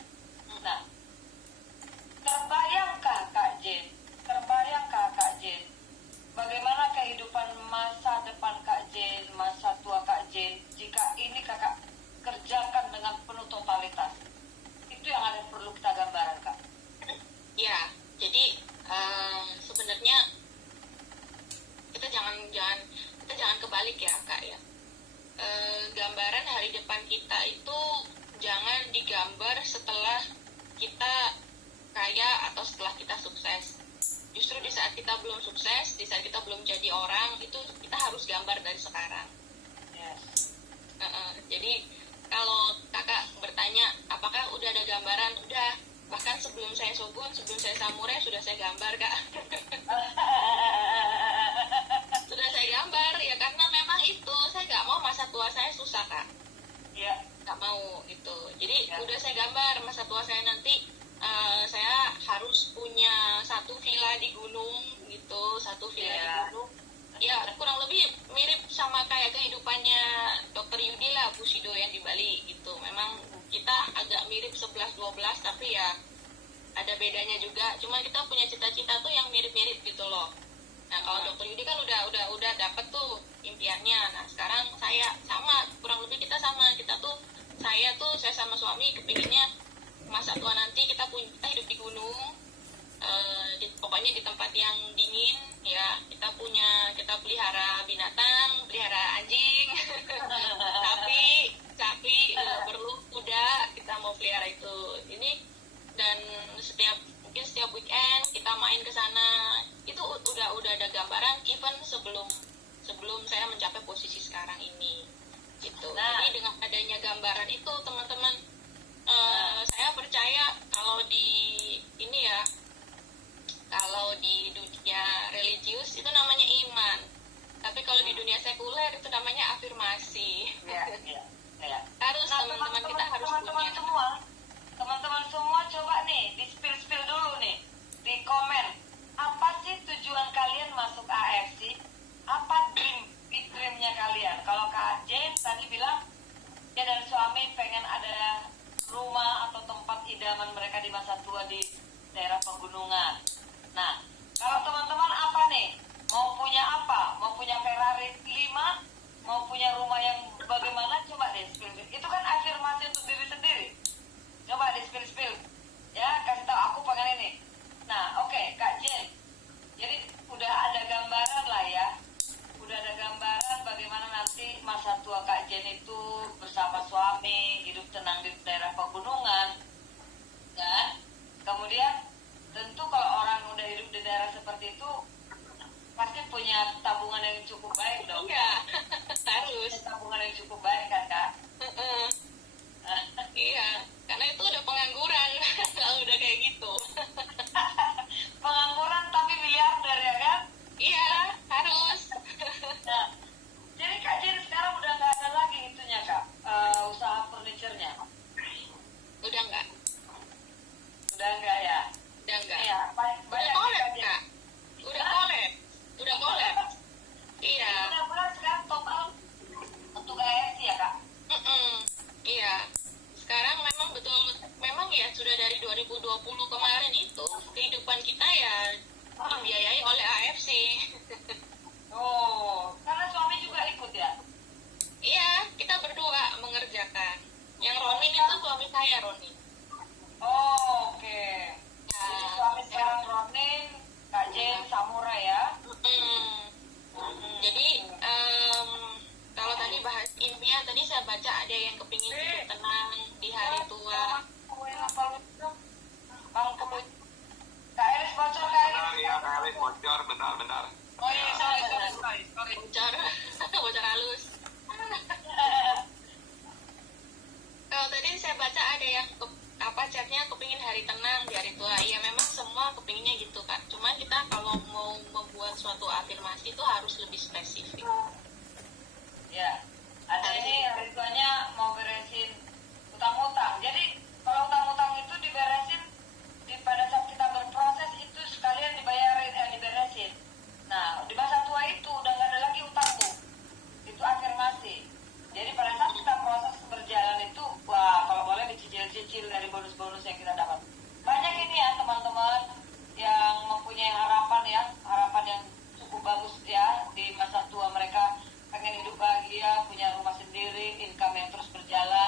Nah, terbayangkah Kak Jen bagaimana kehidupan masa depan Kak Jen, masa tua Kak Jen, jika ini kakak kerjakan dengan penuh totalitas? Itu yang ada perlu kita gambaran Kak. Ya, jadi sebenarnya kita jangan kebalik ya Kak ya. Gambaran hari depan kita itu jangan digambar setelah kita kaya atau setelah kita sukses. Justru di saat kita belum sukses, di saat kita belum jadi orang, itu kita harus gambar dari sekarang. Yes. Jadi kalau kakak bertanya apakah udah ada gambaran, udah, bahkan sebelum saya Shogun, sebelum saya samurai sudah saya gambar Kak. Sudah saya gambar ya, karena memang itu saya nggak mau masa tua saya susah Kak. Iya. Nggak mau itu. Jadi udah saya gambar masa tua saya nanti, saya harus punya satu villa di gunung gitu, satu villa di gunung ya kurang lebih mirip sama kayak kehidupannya Dokter Yudi lah, Bu Sido yang di Bali gitu. Memang kita agak mirip 11-12 tapi ya ada bedanya juga. Cuma kita punya cita-cita tuh yang mirip-mirip gitu loh. Nah kalau Dokter Yudi kan udah dapet tuh impiannya. Nah sekarang saya sama, kurang lebih kita sama. Saya sama suami kepinginnya masa tua nanti kita hidup di gunung, pokoknya di tempat yang dingin ya. Kita pelihara binatang, pelihara anjing, sapi perlu kuda, kita mau pelihara itu ini. Dan mungkin setiap weekend kita main ke sana. Itu udah ada gambaran even sebelum saya mencapai posisi sekarang ini gitu. Jadi dengan adanya gambaran itu teman-teman, saya percaya kalau di dunia religius itu namanya iman, tapi kalau di dunia sekuler itu namanya afirmasi. Harus teman-teman kita harus punya. Teman-teman semua coba nih di spill dulu nih di komen, apa sih tujuan kalian masuk AFC? Apa dreamnya kalian? Kalau Kak Jane tadi bilang dia dan suami pengen ada rumah atau tempat idaman mereka di masa tua di daerah pegunungan. Nah, kalau teman-teman apa nih? Mau punya apa? Mau punya Ferrari 5? Mau punya rumah yang bagaimana? Coba deh spill. Itu kan afirmasi untuk diri sendiri. Coba di spill. Ya, kasih tahu aku pengen ini. Nah, oke, Kak Jen. Jadi udah ada gambaran lah ya. Udah ada gambaran bagaimana nanti masa tua Kak Jen itu bersama suami, hidup tenang di daerah pegunungan. Kan? Kemudian tentu kalau orang udah hidup di daerah seperti itu pasti punya tabungan yang cukup baik dong. Iya, harus. Tabungan yang cukup baik kan, Kak? Iya, karena itu udah pengangguran kalau udah kayak gitu. Pengangguran tapi miliarder ya kan? Iya, harus. Nah, jadi Kak Jen sekarang udah nggak ada lagi itunya Kak, usaha furniturnya. Udah enggak Ya? Udah enggak. Iya, banyak Udah collab, Kak. Udah collab. Iya. Udah bulan sekarang total untuk AFC ya Kak? Iya. Sekarang memang ya sudah dari 2020 kemarin itu kehidupan kita ya dibiayai oleh AFC. Oh, karena suami juga ikut ya? Iya, kita berdua mengerjakan. Yang Ronin itu suami saya, Ronin. Oh, oke. Ya, Jadi suami sekarang Ronin, Kak Jen, Samurai ya? Jadi kalau tadi bahas impian, tadi saya baca ada yang kepingin hidup tenang di hari tua. Bang Kebut. Kak Elis bocor, Kak Elis. Iya, Kak Elis bocor, benar. Oh iya, sorry. Bocor halus. Kalau tadi saya baca ada yang chatnya kepingin hari tenang di hari tua. Iya memang semua kepinginnya gitu Kak. Cuma kita kalau mau membuat suatu afirmasi itu harus lebih spesifik. Ya, ada ini hari tuanya mau beresin utang-utang. Jadi kalau utang-utang itu diberesin pada saat kita berproses itu sekalian diberesin. Nah, di masa tua itu udah nggak ada lagi utang tuh. Itu afirmasi. Jadi pada saat kita proses berjalan itu, wah kalau boleh dicicil-cicil dari bonus-bonus yang kita dapat. Banyak ini ya teman-teman yang mempunyai harapan yang cukup bagus ya di masa tua mereka pengen hidup bahagia, punya rumah sendiri, income yang terus berjalan.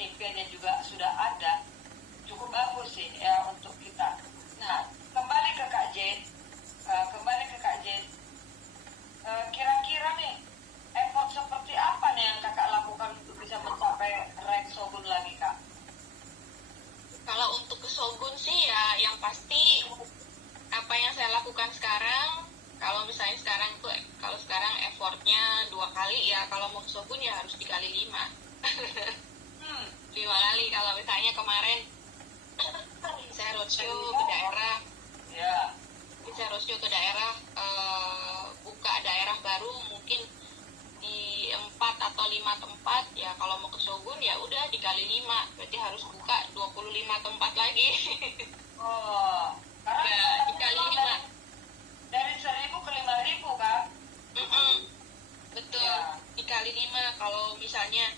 event-event yang juga sudah ada, cukup bagus sih ya untuk kita. Nah, kembali ke Kak Jen, kira-kira nih effort seperti apa nih yang kakak lakukan untuk bisa mencapai rank Shogun lagi, Kak? Kalau untuk ke Shogun sih ya yang pasti apa yang saya lakukan sekarang, kalau misalnya sekarang tuh kalau sekarang effortnya 2 kali ya, kalau mau ke Shogun ya harus dikali 5. 5 kali. Kalau misalnya kemarin saya roadshow ke daerah, Ya, saya roadshow ke daerah, buka daerah baru mungkin di 4 atau 5 tempat ya. Kalau mau ke Shogun ya udah dikali 5, berarti harus buka 25 tempat lagi. oh, karena Ya, dikali 5. dari 1.000 ke 5.000 kan? Betul, Ya. dikali 5. Kalau misalnya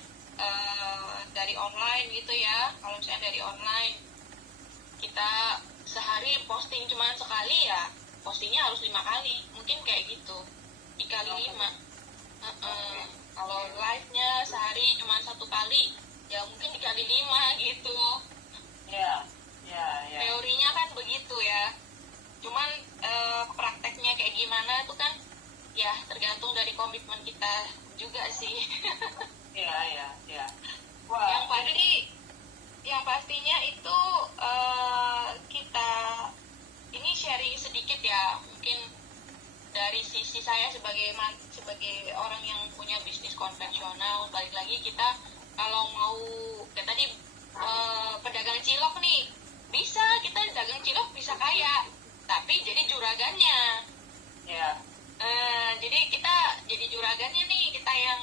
dari online gitu ya, kalau misalnya dari online kita sehari posting cuma sekali ya postingnya harus 5 kali, mungkin kayak gitu, dikali 5. Kalau live-nya sehari cuma 1 kali ya mungkin dikali 5 gitu. Ya. Teorinya kan begitu ya, cuman prakteknya kayak gimana itu kan ya tergantung dari komitmen kita juga sih. Ya. Wah, yang pastinya itu kita ini sharing sedikit ya, mungkin dari sisi saya sebagai orang yang punya bisnis konvensional. Balik lagi, kita kalau mau kayak tadi pedagang cilok nih, bisa kita dagang cilok bisa kaya, tapi jadi juragannya. ya. Jadi kita jadi juragannya nih, kita yang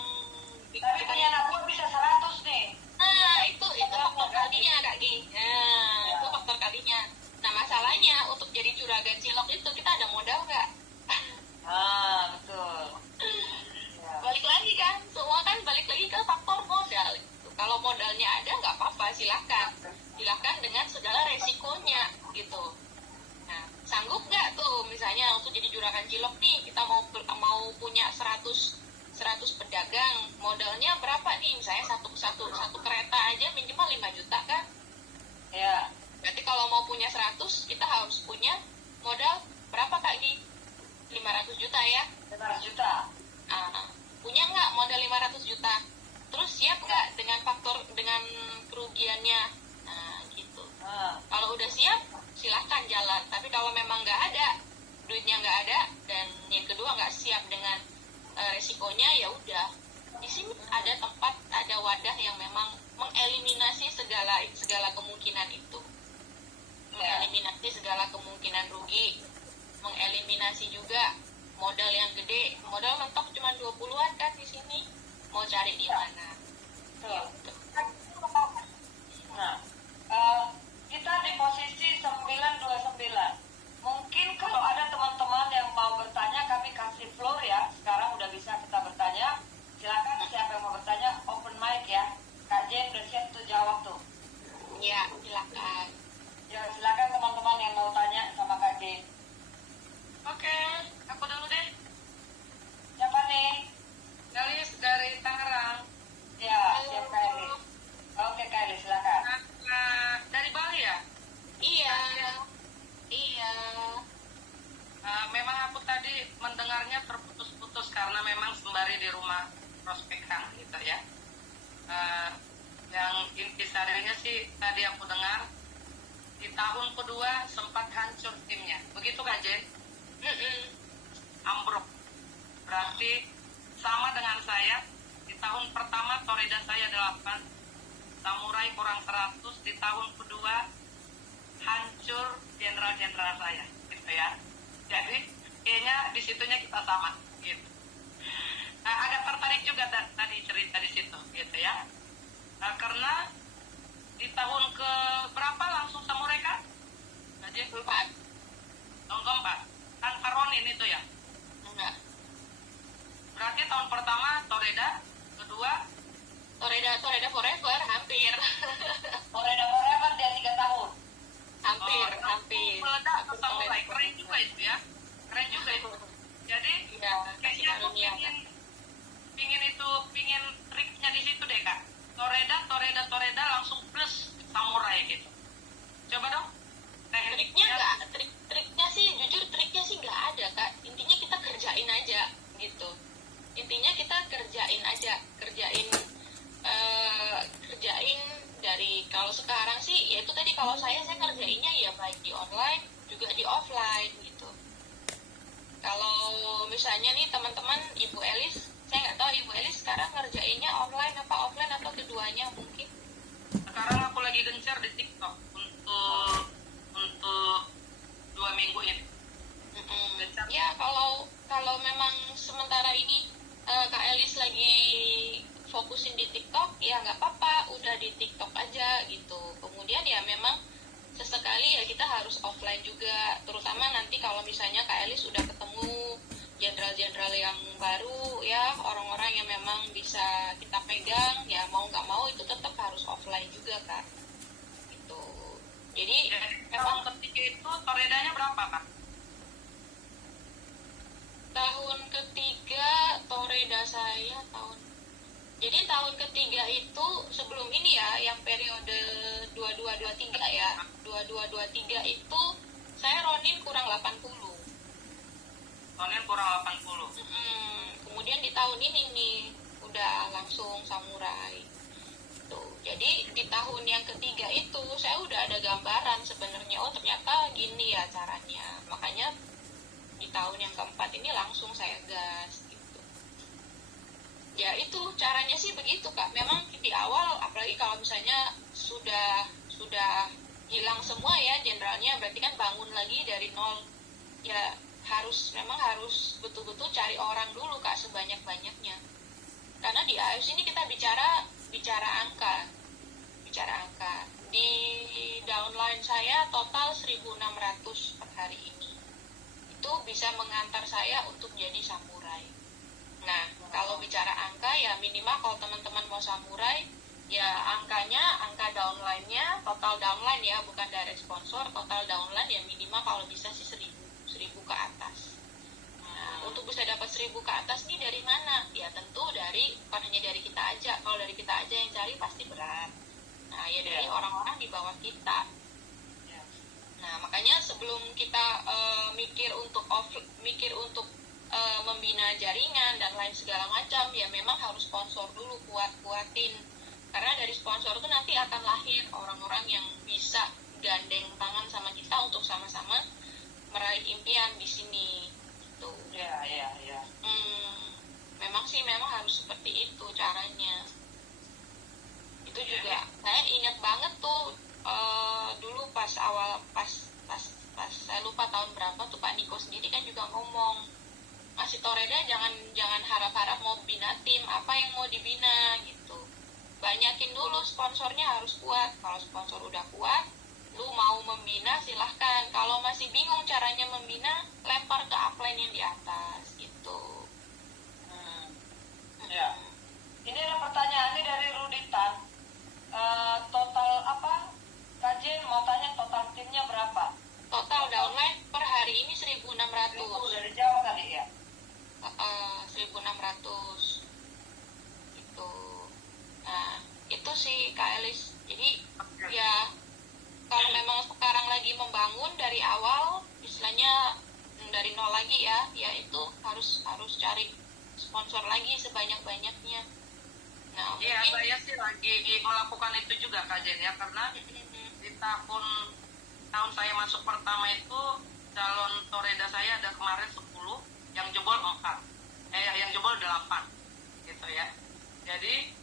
Tapi punya anak buah bisa 100 nih. itu faktor kalinya Kak Gi. Itu faktor kalinya. Nah, masalahnya untuk jadi juragan cilok itu kita ada modal nggak? Betul. Ya. Balik lagi kan, semua kan balik lagi ke faktor modal. Kalau modalnya ada nggak apa-apa, silahkan dengan segala resikonya gitu. Nah, sanggup nggak tuh misalnya untuk jadi juragan cilok nih, kita mau punya 100 pedagang, modalnya berapa nih? Misalnya satu kereta aja minimal 5 juta kan? Ya. Berarti kalau mau punya 100, kita harus punya modal berapa Kak Gi? 500 juta ya? 500 juta. Punya nggak modal 500 juta? Terus siap nggak dengan kerugiannya? Nah, gitu. Kalau udah siap, silahkan jalan. Tapi kalau memang nggak ada, duitnya nggak ada, dan yang kedua nggak siap dengan resikonya, ya udah. Di sini ada tempat, ada wadah yang memang mengeliminasi segala kemungkinan itu. Mengeliminasi segala kemungkinan rugi, mengeliminasi juga modal yang gede. Modal mentok cuma 20-an kan di sini. Mau cari di mana? Betul. Nah, kita di posisi 929. Mungkin kalau ada teman-teman yang mau bertanya, kami kasih floor ya. Sekarang udah bisa kita bertanya. Silakan, siapa yang mau bertanya, open mic ya. Kak Jen udah siap tuh jawab tuh. Ya, silakan. Ya, silakan teman-teman yang mau tanya sama Kak Jen. Oke, aku dulu deh. Siapa nih? Galis dari Tangerang. Ya, siap Kak Elis. Oke Kak Elis, silakan. Dari Bali ya? Iya. Memang aku tadi mendengarnya terputus-putus karena memang sembari di rumah prospekan gitu ya. Yang intisarinya sih tadi aku dengar di tahun kedua sempat hancur timnya. Begitu Kak Jen? Ambruk. Berarti sama dengan saya. Di tahun pertama Toreda saya 8, Samurai kurang 100. Di tahun kedua hancur jenderal-jenderal saya gitu ya. Jadi kayaknya di situnya kita sama gitu. Agak tertarik juga tadi cerita di situ gitu ya. Karena di tahun ke berapa langsung Samurai kan? Jadi 4. tahun keempat kan Karonin itu ya. Enggak. Berarti tahun pertama Toreda, kedua Toreda Forever hampir. Toreda Forever dia 3 tahun. hampir. meledak ke Samurai. Keren juga itu ya. Keren juga itu. Jadi Iya, kasih kayaknya aku karunia. pingin triknya di situ deh Kak. Toreda Kalau sekarang sih, ya itu tadi kalau saya ngerjainnya ya baik di online juga di offline gitu. Kalau misalnya nih teman-teman Ibu Elis, saya nggak tahu Ibu Elis sekarang ngerjainnya online apa offline atau keduanya mungkin. Sekarang aku lagi gencar di TikTok untuk 2 minggu ini. Gencar. Ya kalau memang sementara ini Kak Elis lagi fokusin di TikTok, ya nggak apa-apa, udah di TikTok aja gitu. Kemudian ya memang sesekali ya kita harus offline juga, terutama nanti kalau misalnya Kak Elis sudah ketemu jenderal-jenderal yang baru ya, orang-orang yang memang bisa kita pegang, ya mau nggak mau itu tetap harus offline juga Kak gitu. Jadi Tahun ketiga itu toredanya berapa Kak? tahun ketiga toreda saya jadi tahun ketiga itu sebelum ini ya, yang periode 2223 ya, 2223 itu saya ronin kurang 80. Ronin kurang 80. Kemudian di tahun ini nih udah langsung samurai. Tuh, jadi di tahun yang ketiga itu saya udah ada gambaran sebenarnya, oh ternyata gini ya caranya. Makanya di tahun yang keempat ini langsung saya gas. Ya itu caranya sih begitu Kak. Memang di awal apalagi kalau misalnya sudah hilang semua ya jenderalnya, berarti kan bangun lagi dari nol. Ya memang harus betul-betul cari orang dulu Kak sebanyak-banyaknya. Karena di AFC ini kita bicara angka. Di downline saya total 1.600 per hari ini. Itu bisa mengantar saya untuk jadi samurai. Nah, kalau bicara angka ya minimal kalau teman-teman mau samurai, ya angka downline-nya, total downline ya, bukan direct sponsor, total downline ya minimal kalau bisa sih 1.000 ke atas. Nah, untuk bisa dapat 1.000 ke atas nih dari mana? Ya tentu bukan hanya dari kita aja. Kalau dari kita aja yang cari pasti berat. Nah, ya dari orang-orang di bawah kita. Nah, makanya sebelum kita mikir untuk membina jaringan dan lain segala macam, ya memang harus sponsor dulu, kuatin. Karena dari sponsor itu nanti akan lahir orang-orang yang bisa gandeng tangan sama kita untuk sama-sama meraih impian di sini. Gitu. Ya. Memang harus seperti itu caranya. Itu juga saya ingat banget tuh dulu pas saya lupa tahun berapa tuh Pak Niko sendiri kan juga ngomong, masih toreda jangan harap-harap mau bina tim, apa yang mau dibina gitu. Banyakin dulu sponsornya harus kuat. Kalau sponsor udah kuat, lu mau membina silahkan. Kalau masih bingung caranya membina, lempar ke upline yang di atas gitu. Ya. Ini adalah pertanyaannya dari Ruditan. Total apa? Kajen mau tanya total timnya berapa? Total downline per hari ini 1.600. Dari Jawa kali ya? 1.600 itu. Nah itu sih Kak Elis. Jadi ya kalau memang sekarang lagi membangun dari awal, istilahnya dari nol lagi ya itu harus cari sponsor lagi sebanyak-banyaknya. Nah Iya, mungkin saya sih lagi melakukan itu juga Kak Jen ya, karena di tahun saya masuk pertama itu calon toreda saya ada kemarin 10, yang jebol 4, yang jebol 8 gitu ya. Jadi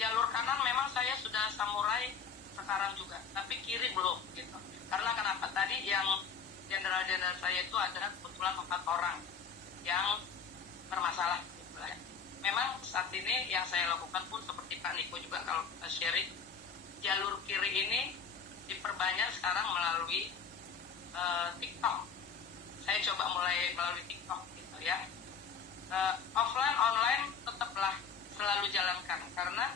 jalur kanan memang saya sudah samurai sekarang juga, tapi kiri belum gitu. Karena kenapa? Tadi yang jenderal-jenderal saya itu ada kebetulan 4 orang yang bermasalah gitu ya. Memang saat ini yang saya lakukan pun seperti Pak Niko juga kalau sharing, jalur kiri ini diperbanyak sekarang melalui TikTok. Saya coba mulai melalui TikTok gitu ya. Offline, online tetaplah selalu jalankan, karena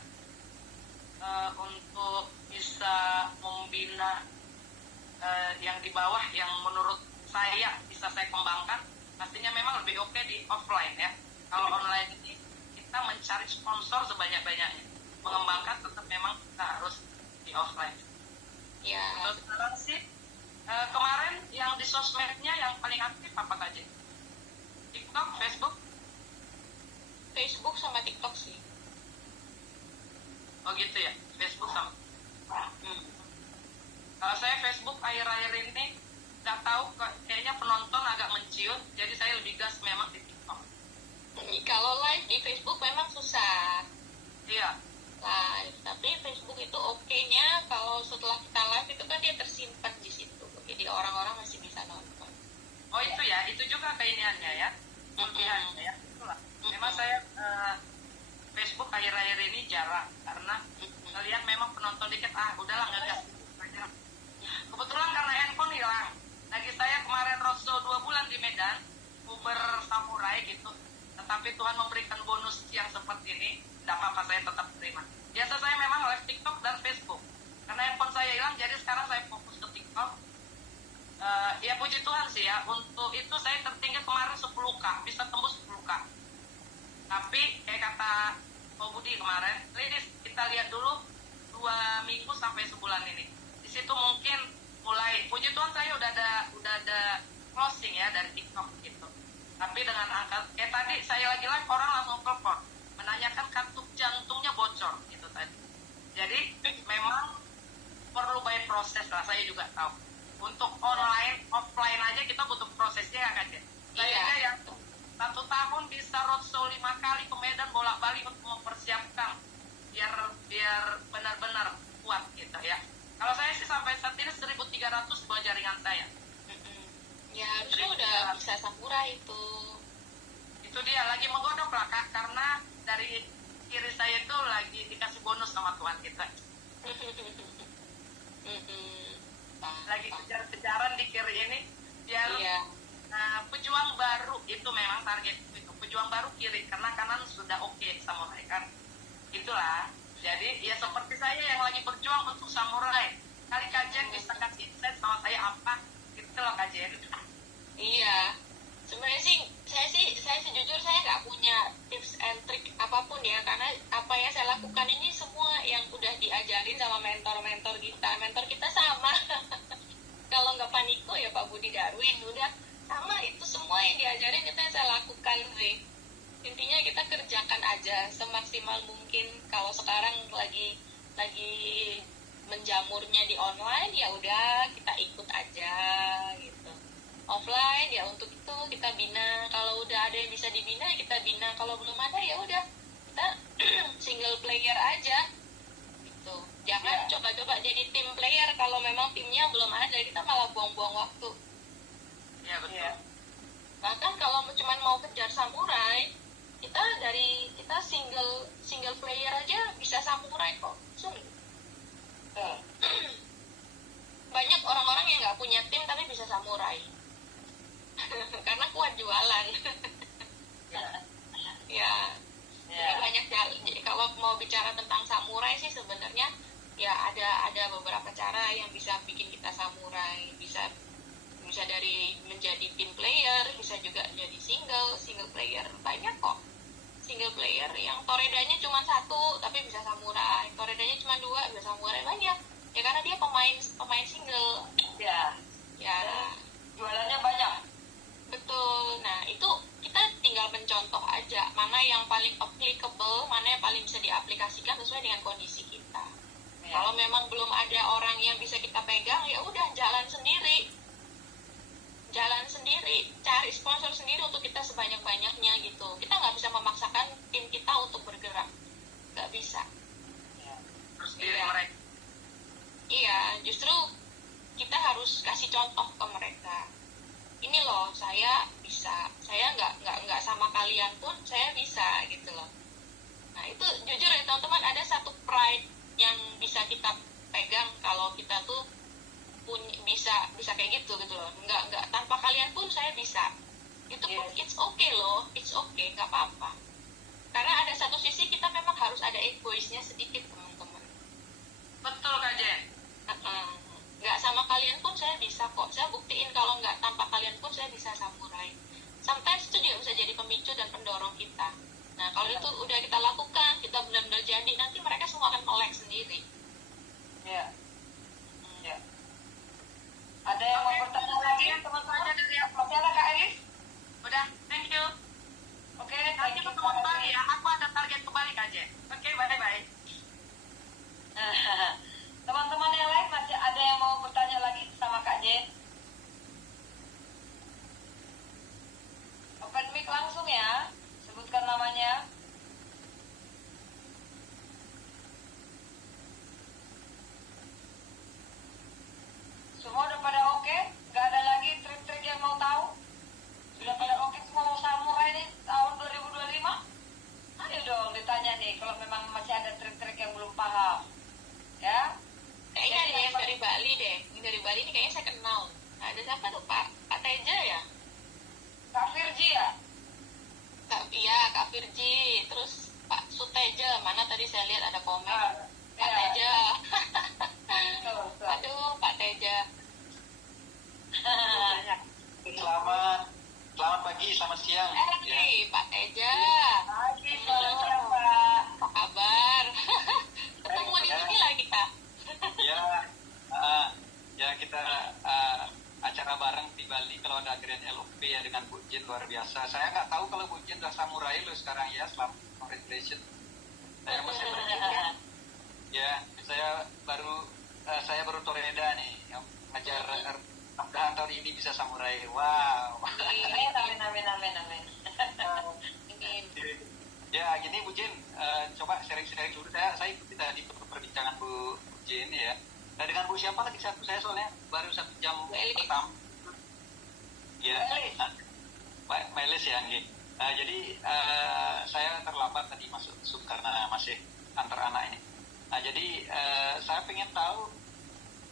untuk bisa membina yang di bawah yang menurut saya bisa saya kembangkan, pastinya memang lebih oke di offline ya. Kalau online ini kita mencari sponsor sebanyak-banyaknya, mengembangkan tetap memang kita harus di offline. ya Sekarang sih kemarin yang di sosmednya yang paling aktif apa Kak Jen? TikTok, Facebook sama TikTok sih. Oh gitu ya, Facebook sama. Kalau saya Facebook akhir-akhir ini nggak tahu, kayaknya penonton agak menciut, jadi saya lebih gas memang di TikTok. Kalau live di Facebook memang susah Iya, live, tapi Facebook itu oke-nya kalau setelah kita live itu kan dia tersimpan di situ, jadi orang-orang masih bisa nonton. oh itu ya, itu juga keiniannya ya, kelebihannya ya. Itulah. Memang saya Facebook akhir-akhir ini jarang karena ngelihat memang penonton dikit, udahlah ngegas aja. Kebetulan karena handphone hilang, lagi saya kemarin roadshow 2 bulan di Medan, Uber Samurai gitu. Tetapi Tuhan memberikan bonus yang seperti ini, tidak apa-apa, saya tetap terima. Biasa saya memang live TikTok dan Facebook. Karena handphone saya hilang, jadi sekarang saya fokus ke TikTok. Ya puji Tuhan sih ya, untuk itu saya tertinggi kemarin 10K, bisa tembus 10K. Tapi kayak kata Pak Budi kemarin, Lilis, kita lihat dulu 2 minggu sampai sebulan ini. Di situ mungkin mulai, puji Tuhan saya udah ada closing ya dari TikTok gitu. Tapi dengan angka, tadi saya lagi live, orang langsung telepon menanyakan katup jantungnya bocor gitu tadi. Jadi memang perlu banyak proses lah, saya juga tahu. Untuk online, offline aja kita butuh prosesnya kan ya. Saya aja yang 1 tahun bisa roadshow 5 kali ke Medan bolak-balik untuk mempersiapkan biar benar-benar kuat gitu ya. Kalau saya sih sampai saat ini 1.300 buat jaringan saya. Ya harusnya udah bisa samurai itu. Itu dia lagi menggodok lah Kak, karena dari kiri saya itu lagi dikasih bonus sama Tuhan kita. Lagi kejar-kejaran di kiri ini biar pejuang baru itu memang target itu. Pejuang baru kiri karena kanan sudah oke samurai kan. Itulah. Jadi ya seperti saya yang lagi berjuang untuk samurai. Kali kajian bisa kasih insight sama saya apa? Gitu loh kajian. Iya. Sebenarnya sih saya sejujur saya nggak punya tips and trick apapun ya, karena apa yang saya lakukan ini semua yang udah diajarin sama mentor-mentor kita. Mentor kita sama. Kalau nggak Paniko ya Pak Budi Darwin, udah sama, itu semua yang diajarin itu yang saya lakukan sih. Intinya kita kerjakan aja semaksimal mungkin. Kalau sekarang lagi menjamurnya di online, ya udah kita ikut aja gitu. Offline ya untuk itu kita bina. Kalau udah ada yang bisa dibina ya kita bina. Kalau belum ada ya udah kita single player aja gitu. Jangan coba-coba jadi tim player kalau memang timnya belum ada, kita malah buang-buang waktu. Ya betul. Bahkan kalau cuma mau kejar samurai, kita single player aja bisa samurai kok. Banyak orang-orang yang nggak punya tim tapi bisa samurai. Karena kuat jualan. Ya. Jadi banyak jalan. Jadi kalau mau bicara tentang samurai sih sebenarnya ya ada beberapa cara yang bisa bikin kita samurai. Bisa dari menjadi tim player, bisa juga jadi single player. Banyak kok single player yang toredanya cuma 1 tapi bisa samurai, toredanya cuma 2 bisa samurai, banyak ya karena dia pemain single ya Jualannya banyak. betul. Nah itu kita tinggal mencontoh aja mana yang paling applicable, mana yang paling bisa diaplikasikan sesuai dengan kondisi kita. Kalau memang belum ada orang yang bisa kita pegang, ya udah jalan sendiri, cari sponsor sendiri untuk kita sebanyak-banyaknya gitu. Kita nggak bisa memaksakan tim kita untuk bergerak, nggak bisa. Terus diri mereka. Iya, justru kita harus kasih contoh ke mereka. Ini loh, saya bisa, saya nggak sama kalian pun saya bisa gitu loh. Nah itu jujur ya teman-teman, ada satu pride yang bisa kita pegang kalau kita tuh bisa kayak gitu loh. Nggak tanpa kalian pun saya bisa. Itu pun it's okay loh, it's okay, nggak apa-apa. Karena ada satu sisi kita memang harus ada egoisnya sedikit teman-teman. Betul Kak Jen. Nggak sama kalian pun saya bisa kok. Saya buktiin kalau nggak tanpa kalian pun saya bisa samurai. Sometimes itu juga bisa jadi pemicu dan pendorong kita. Nah kalau itu udah kita lakukan, kita benar-benar jadi, nanti mereka semua akan melek sendiri. Ya. Ada yang mau bertanya lagi teman-teman? Masih ada Kak Elis? Udah, thank you. Oke, Nanti ketemu ke Bali ya. Aku ada target ke Bali Kak Jen. Oke, bye-bye. Teman-teman Bali ini kayaknya saya kenal. Nah, ada siapa tuh Pak Teja ya? Kak Virgi ya? Iya, Kak Virgi. Terus Pak Suteja, mana tadi saya lihat ada komen. Pak Ya. Teja. Tuh, tuh. Aduh, Pak Teja. Banyak. Selamat pagi, selamat siang. Pak Teja. Pagi, selamat Pak. Apa kabar? Ketemu di sini lah kita. Ya kita acara bareng di Bali kalau ada Grand LOP ya dengan Bu Jin luar biasa. Saya nggak tahu kalau Bu Jin udah samurai lo sekarang ya. Selamat congratulations. Saya masih ya saya baru toreda nih yang ngajar. Mudah-mudahan tahun ini bisa samurai. Wow. Amin. Ya gini Bu Jin, coba sharing-sharing dulu. Saya ikuti tadi perbincangan Bu Jin ya. Nah, dengan Bu siapa lagi saya soalnya baru 1 jam pertama. Ya, Mbak Melis ya, nggih. Jadi saya terlambat tadi masuk karena masih antar anak ini. Nah, jadi saya pengen tahu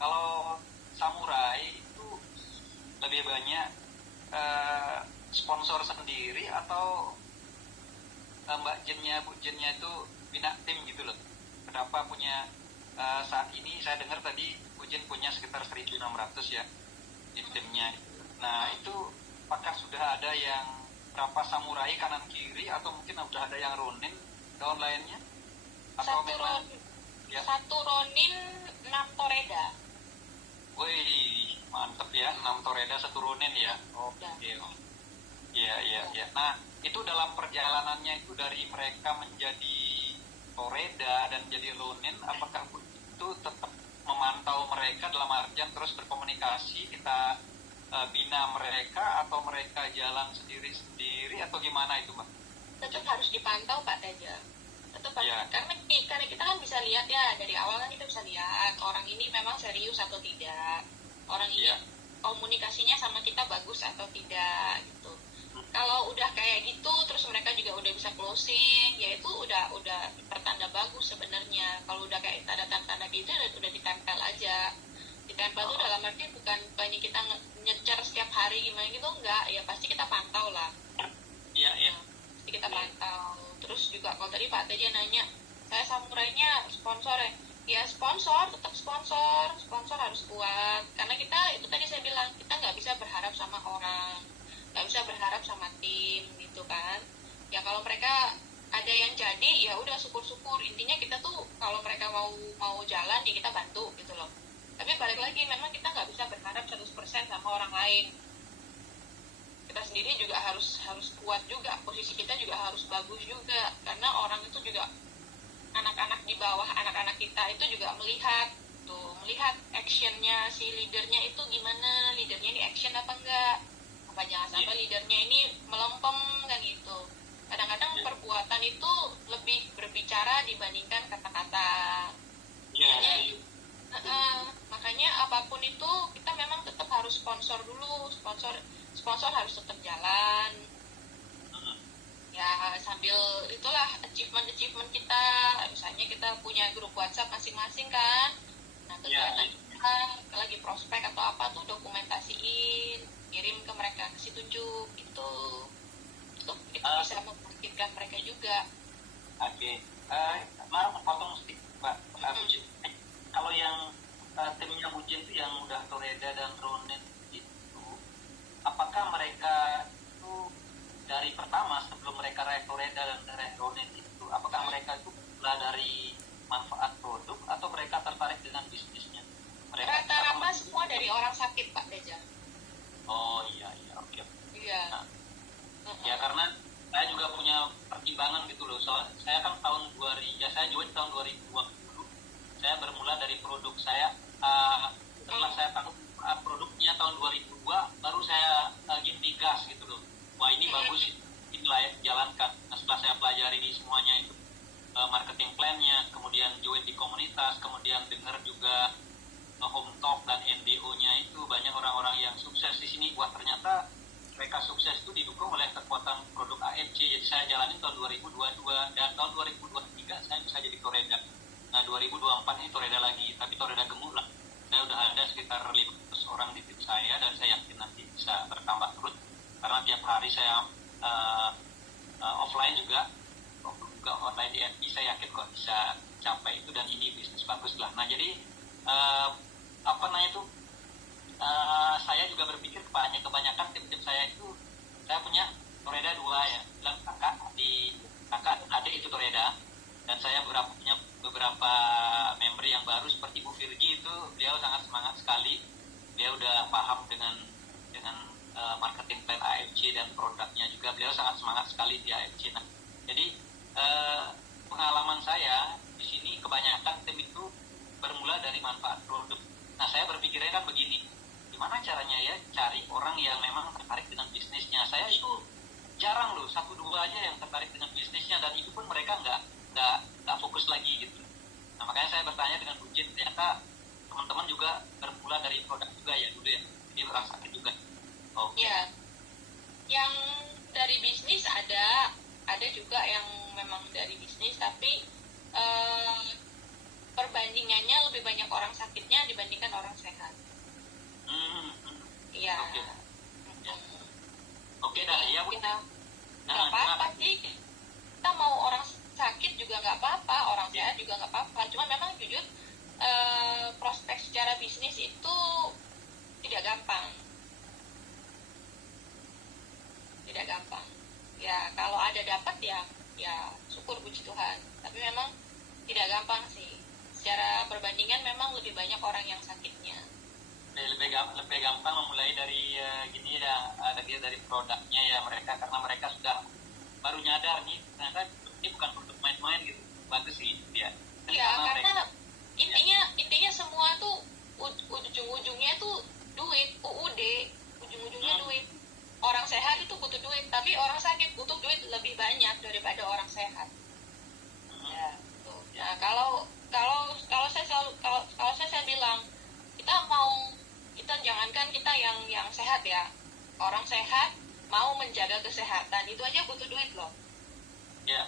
kalau samurai itu lebih banyak sponsor sendiri atau Mbak Jennya, Bu Jennya itu bina tim gitu loh. Kenapa punya saat ini saya dengar tadi Bu Jen punya sekitar 1.600 ya di timnya. Nah itu apakah sudah ada yang berapa samurai kanan kiri atau mungkin sudah ada yang ronin daun lainnya? Atau memang Satu ronin 6 toreda. Wih mantep ya, 6 toreda 1 ronin ya. Oke. Iya. Nah itu dalam perjalanannya itu dari mereka menjadi toreda dan jadi ronin, apakah itu tetap memantau mereka dalam artian terus berkomunikasi, kita bina mereka atau mereka jalan sendiri atau gimana itu Mbak? Tetap harus dipantau Pak Teja. Tetap harus, Ya. karena kita kan bisa lihat ya dari awal kan kita bisa lihat orang ini memang serius atau tidak, orang ini komunikasinya sama kita bagus atau tidak gitu. Kalau udah kayak gitu terus mereka juga udah bisa closing, ya itu udah pertanda bagus sebenarnya. Kalau udah kayak tanda-tanda gitu udah ditempel aja. Ditempel tuh dalam arti bukan ini kita nyecer setiap hari gimana gitu, enggak, ya pasti kita pantau lah. Iya. Pasti kita pantau. Terus juga kalau tadi Pak Teja nanya, saya samurainya sponsor ya sponsor, tetap sponsor harus kuat. Karena kita itu tadi saya bilang kita nggak bisa berharap sama orang, nggak bisa berharap sama tim gitu kan. Ya kalau mereka ada yang jadi ya udah syukur-syukur. Intinya kita tuh kalau mereka mau jalan ya kita bantu gitu loh. Tapi balik lagi memang kita nggak bisa berharap 100% sama orang lain. Kita sendiri juga harus kuat juga, posisi kita juga harus bagus juga, karena orang itu juga anak-anak di bawah anak-anak kita itu juga melihat actionnya si leadernya itu gimana, leadernya ini action apa enggak, apa jangan sampai leadernya ini melempem kan gitu. Kadang-kadang perbuatan itu lebih berbicara dibandingkan kata-kata. Makanya apapun itu kita memang tetap harus sponsor dulu, sponsor harus tetap jalan ya, sambil itulah achievement kita. Misalnya kita punya grup WhatsApp masing-masing kan, nah kegiatan kita lagi prospek atau apa tuh dokumentasiin, kirim ke mereka, kasih tunjuk itu bisa membangkitkan mereka juga. Oke. Maaf potong sedikit Mbak. Kalau yang timnya Bu Jen itu yang udah toreda dan ronin itu, apakah mereka itu dari pertama sebelum mereka toreda dan ronin itu, apakah mereka itu mulai dari manfaat produk atau mereka tertarik dengan bisnisnya? Rata-rata semua dari orang sakit Pak Teja. Oh iya oke. Iya. Nah, ya karena saya juga punya pertimbangan gitu loh. Soal saya kan saya join tahun 2020. Saya bermula dari produk saya. Setelah saya tahu produknya tahun 2002, baru saya gini gas gitu loh. Wah ini bagus, ini layak dijalankan. Nah, setelah saya pelajari semuanya itu marketing plan-nya, kemudian join di komunitas, kemudian dengar juga home talk dan NDO-nya itu banyak orang-orang yang sukses di sini. Wah ternyata mereka sukses itu didukung oleh kekuatan produk AMC. Jadi saya jalanin tahun 2022 dan tahun 2023 saya bisa jadi toreda. Nah 2024 ini toreda lagi, tapi toreda gemuk lah. Saya udah ada sekitar 500 orang di tim saya, dan saya yakin nanti bisa bertambah terus karena tiap hari saya offline juga online di FB, saya yakin kok bisa capai itu, dan ini bisnis bagus lah. Nah jadi saya juga berpikir kebanyakan tim-tim saya itu, saya punya Toreda 2 ya, bilang kakak adik itu Toreda, dan saya punya beberapa member yang baru seperti Bu Virgi itu, beliau sangat semangat sekali, dia udah paham dengan marketing plan AFC dan produknya juga, beliau sangat semangat sekali di AFC. Nah jadi pengalaman saya di sini kebanyakan tim itu bermula dari manfaat produk. Nah saya berpikirnya kan begini, gimana caranya ya cari orang yang memang tertarik dengan bisnisnya. Saya itu jarang loh, 1-2 aja yang tertarik dengan bisnisnya, dan itu pun mereka nggak fokus lagi gitu. Nah makanya saya bertanya dengan Bu Jin, ternyata teman-teman juga bermula dari produk juga ya dulu ya, jadi merasakan juga. Oke. Ya, yang dari bisnis ada juga yang memang dari bisnis, tapi perbandingannya lebih banyak orang sakitnya dibandingkan orang sehat. Iya. Oke, dah ya Bu. Nggak apa-apa sih. Kita mau orang sakit juga nggak apa-apa, orang sehat juga nggak apa-apa. Cuma memang jujur prospek secara bisnis itu tidak gampang. Tidak gampang. Ya kalau ada dapat ya syukur puji Tuhan. Tapi memang tidak gampang sih. Secara perbandingan memang lebih banyak orang yang sakitnya. Lebih gampang memulai dari gini ya, dari produknya ya mereka, karena mereka sudah baru nyadar nih ternyata ini bukan produk main-main gitu, bagus sih dia. Iya, karena intinya semua tuh ujung-ujungnya tuh duit, ujung-ujungnya duit. Orang sehat itu butuh duit, tapi orang sakit butuh duit lebih banyak daripada orang sehat. Ya. Nah, kalau saya bilang kita jangankan kita yang sehat ya, orang sehat mau menjaga kesehatan itu aja butuh duit loh. Ya.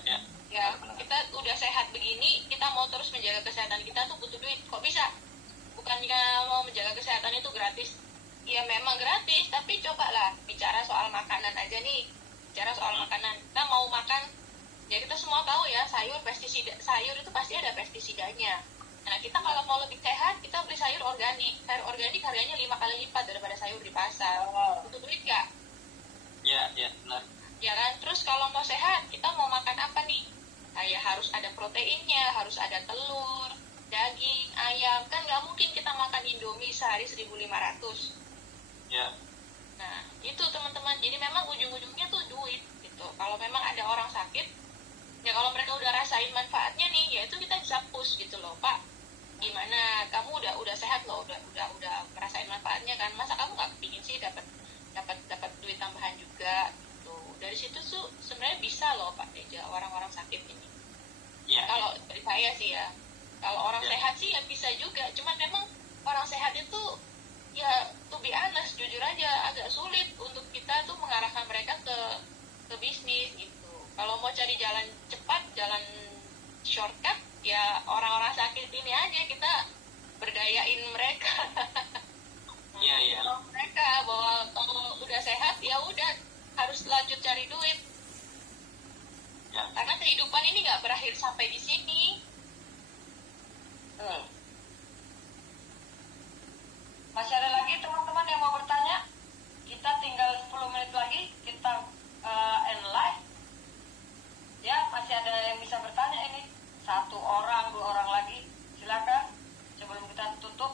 Ya, kita udah sehat begini, kita mau terus menjaga kesehatan kita tuh butuh duit. Kok bisa? Bukannya mau menjaga kesehatan itu gratis? Ya memang gratis, tapi cobalah bicara soal makanan aja nih. Bicara soal makanan, kita mau makan, ya kita semua tahu ya sayur itu pasti ada pestisidanya. Nah kita kalau mau lebih sehat, kita beli sayur organik. Sayur organik harganya 5 kali lipat daripada sayur di pasar. Butuh duit gak? Ya, benar. Ya kan, terus kalau mau sehat, kita mau makan apa nih? Ya harus ada proteinnya, harus ada telur, daging, ayam. Kan nggak mungkin kita makan Indomie sehari 1.500. Ya. Nah, itu teman-teman. Jadi memang ujung-ujungnya tuh duit gitu. Kalau memang ada orang sakit, ya kalau mereka udah rasain manfaatnya nih, ya itu kita bisa push gitu loh, Pak. Gimana? Kamu udah sehat loh, udah merasain manfaatnya kan? Masa kamu nggak kepingin sih dapat duit tambahan juga gitu. Dari situ tuh sebenarnya bisa loh Pak Teja, orang-orang sakit ini. Ya. Kalau dari saya sih ya. Kalau orang sehat sih ya bisa juga. Cuman memang orang sehat itu ya to be honest, jujur aja agak sulit untuk kita tuh mengarahkan mereka ke bisnis gitu. Kalau mau cari jalan cepat, jalan shortcut, ya orang-orang sakit ini aja kita berdayain mereka. Iya. Mereka bahwa kalau udah sehat ya udah harus lanjut cari duit. Ya. Karena kehidupan ini nggak berakhir sampai di sini. Masih ada lagi teman-teman yang mau bertanya? Kita tinggal 10 menit lagi, kita end live. Ya, masih ada yang bisa bertanya ini. 1 orang, 2 orang lagi. Silakan sebelum kita tutup.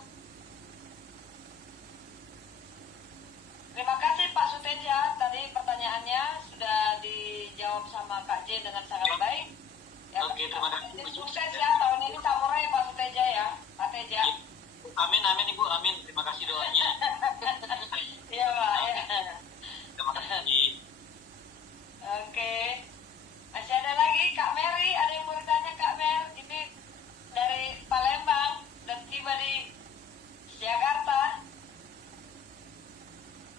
Terima kasih Pak Suteja. Tadi pertanyaannya sudah dijawab sama Kak J dengan sangat baik. Ya, Oke, terima kasih. sukses ya tahun ini Samurai Pak Suteja ya, Pak Teja. Amin Ibu, amin. Terima kasih doanya. Iya Pak. Ya. Terima kasih. Oke. Masih ada lagi Kak Mary, ada yang mau bertanya Kak Mer? Ini dari Palembang dan tiba di Jakarta.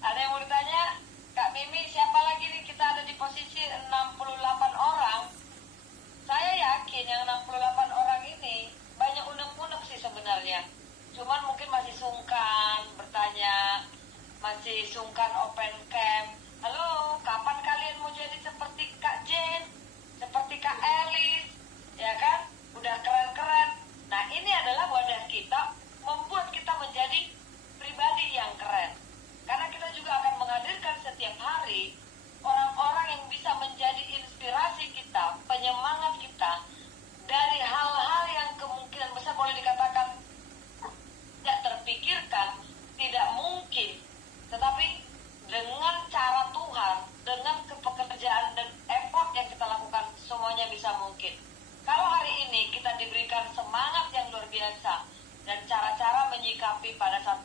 Ada yang mau bertanya? Kak Mimi, siapa lagi nih? Kita ada di posisi 68 orang. cuman mungkin masih sungkan bertanya, masih sungkan open camp. Halo, kapan kalian mau jadi seperti Kak Jen, seperti Kak Elis, ya kan? Udah keren-keren. Nah, ini adalah wadah kita, membuat kita menjadi pribadi yang keren. Karena kita juga akan menghadirkan setiap hari orang-orang yang bisa menjadi inspirasi kita, penyemangat kita, dari hal-hal yang kemungkinan besar boleh dikatakan tidak terpikirkan, tidak mungkin, tetapi dengan cara Tuhan, dengan pekerjaan dan effort yang kita lakukan, semuanya bisa mungkin. Kalau hari ini kita diberikan semangat yang luar biasa dan cara-cara menyikapi pada saat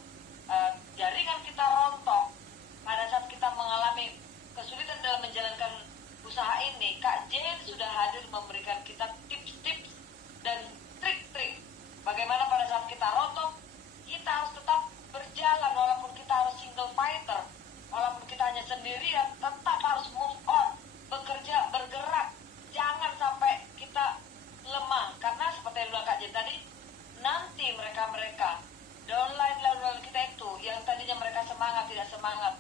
jaringan kita rontok, pada saat kita mengalami kesulitan dalam menjalankan usaha ini, Kak Jen sudah hadir memberikan kita tips-tips dan trik-trik bagaimana pada saat kita rontok, kita harus tetap berjalan walaupun kita harus single fighter, walaupun kita hanya sendirian, tetap harus move on, bekerja, bergerak, jangan sampai kita lemah. Karena seperti yang bilang Kak Jen tadi, nanti mereka downline lawan kita itu yang tadinya mereka semangat, tidak semangat,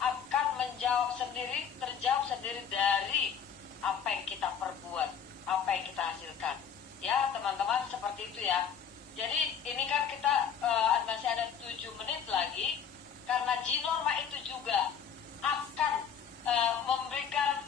akan menjawab sendiri, terjawab sendiri dari apa yang kita perbuat, apa yang kita hasilkan. Ya teman-teman, seperti itu ya. Jadi ini kan kita masih ada 7 menit lagi, karena Ginorma itu juga akan memberikan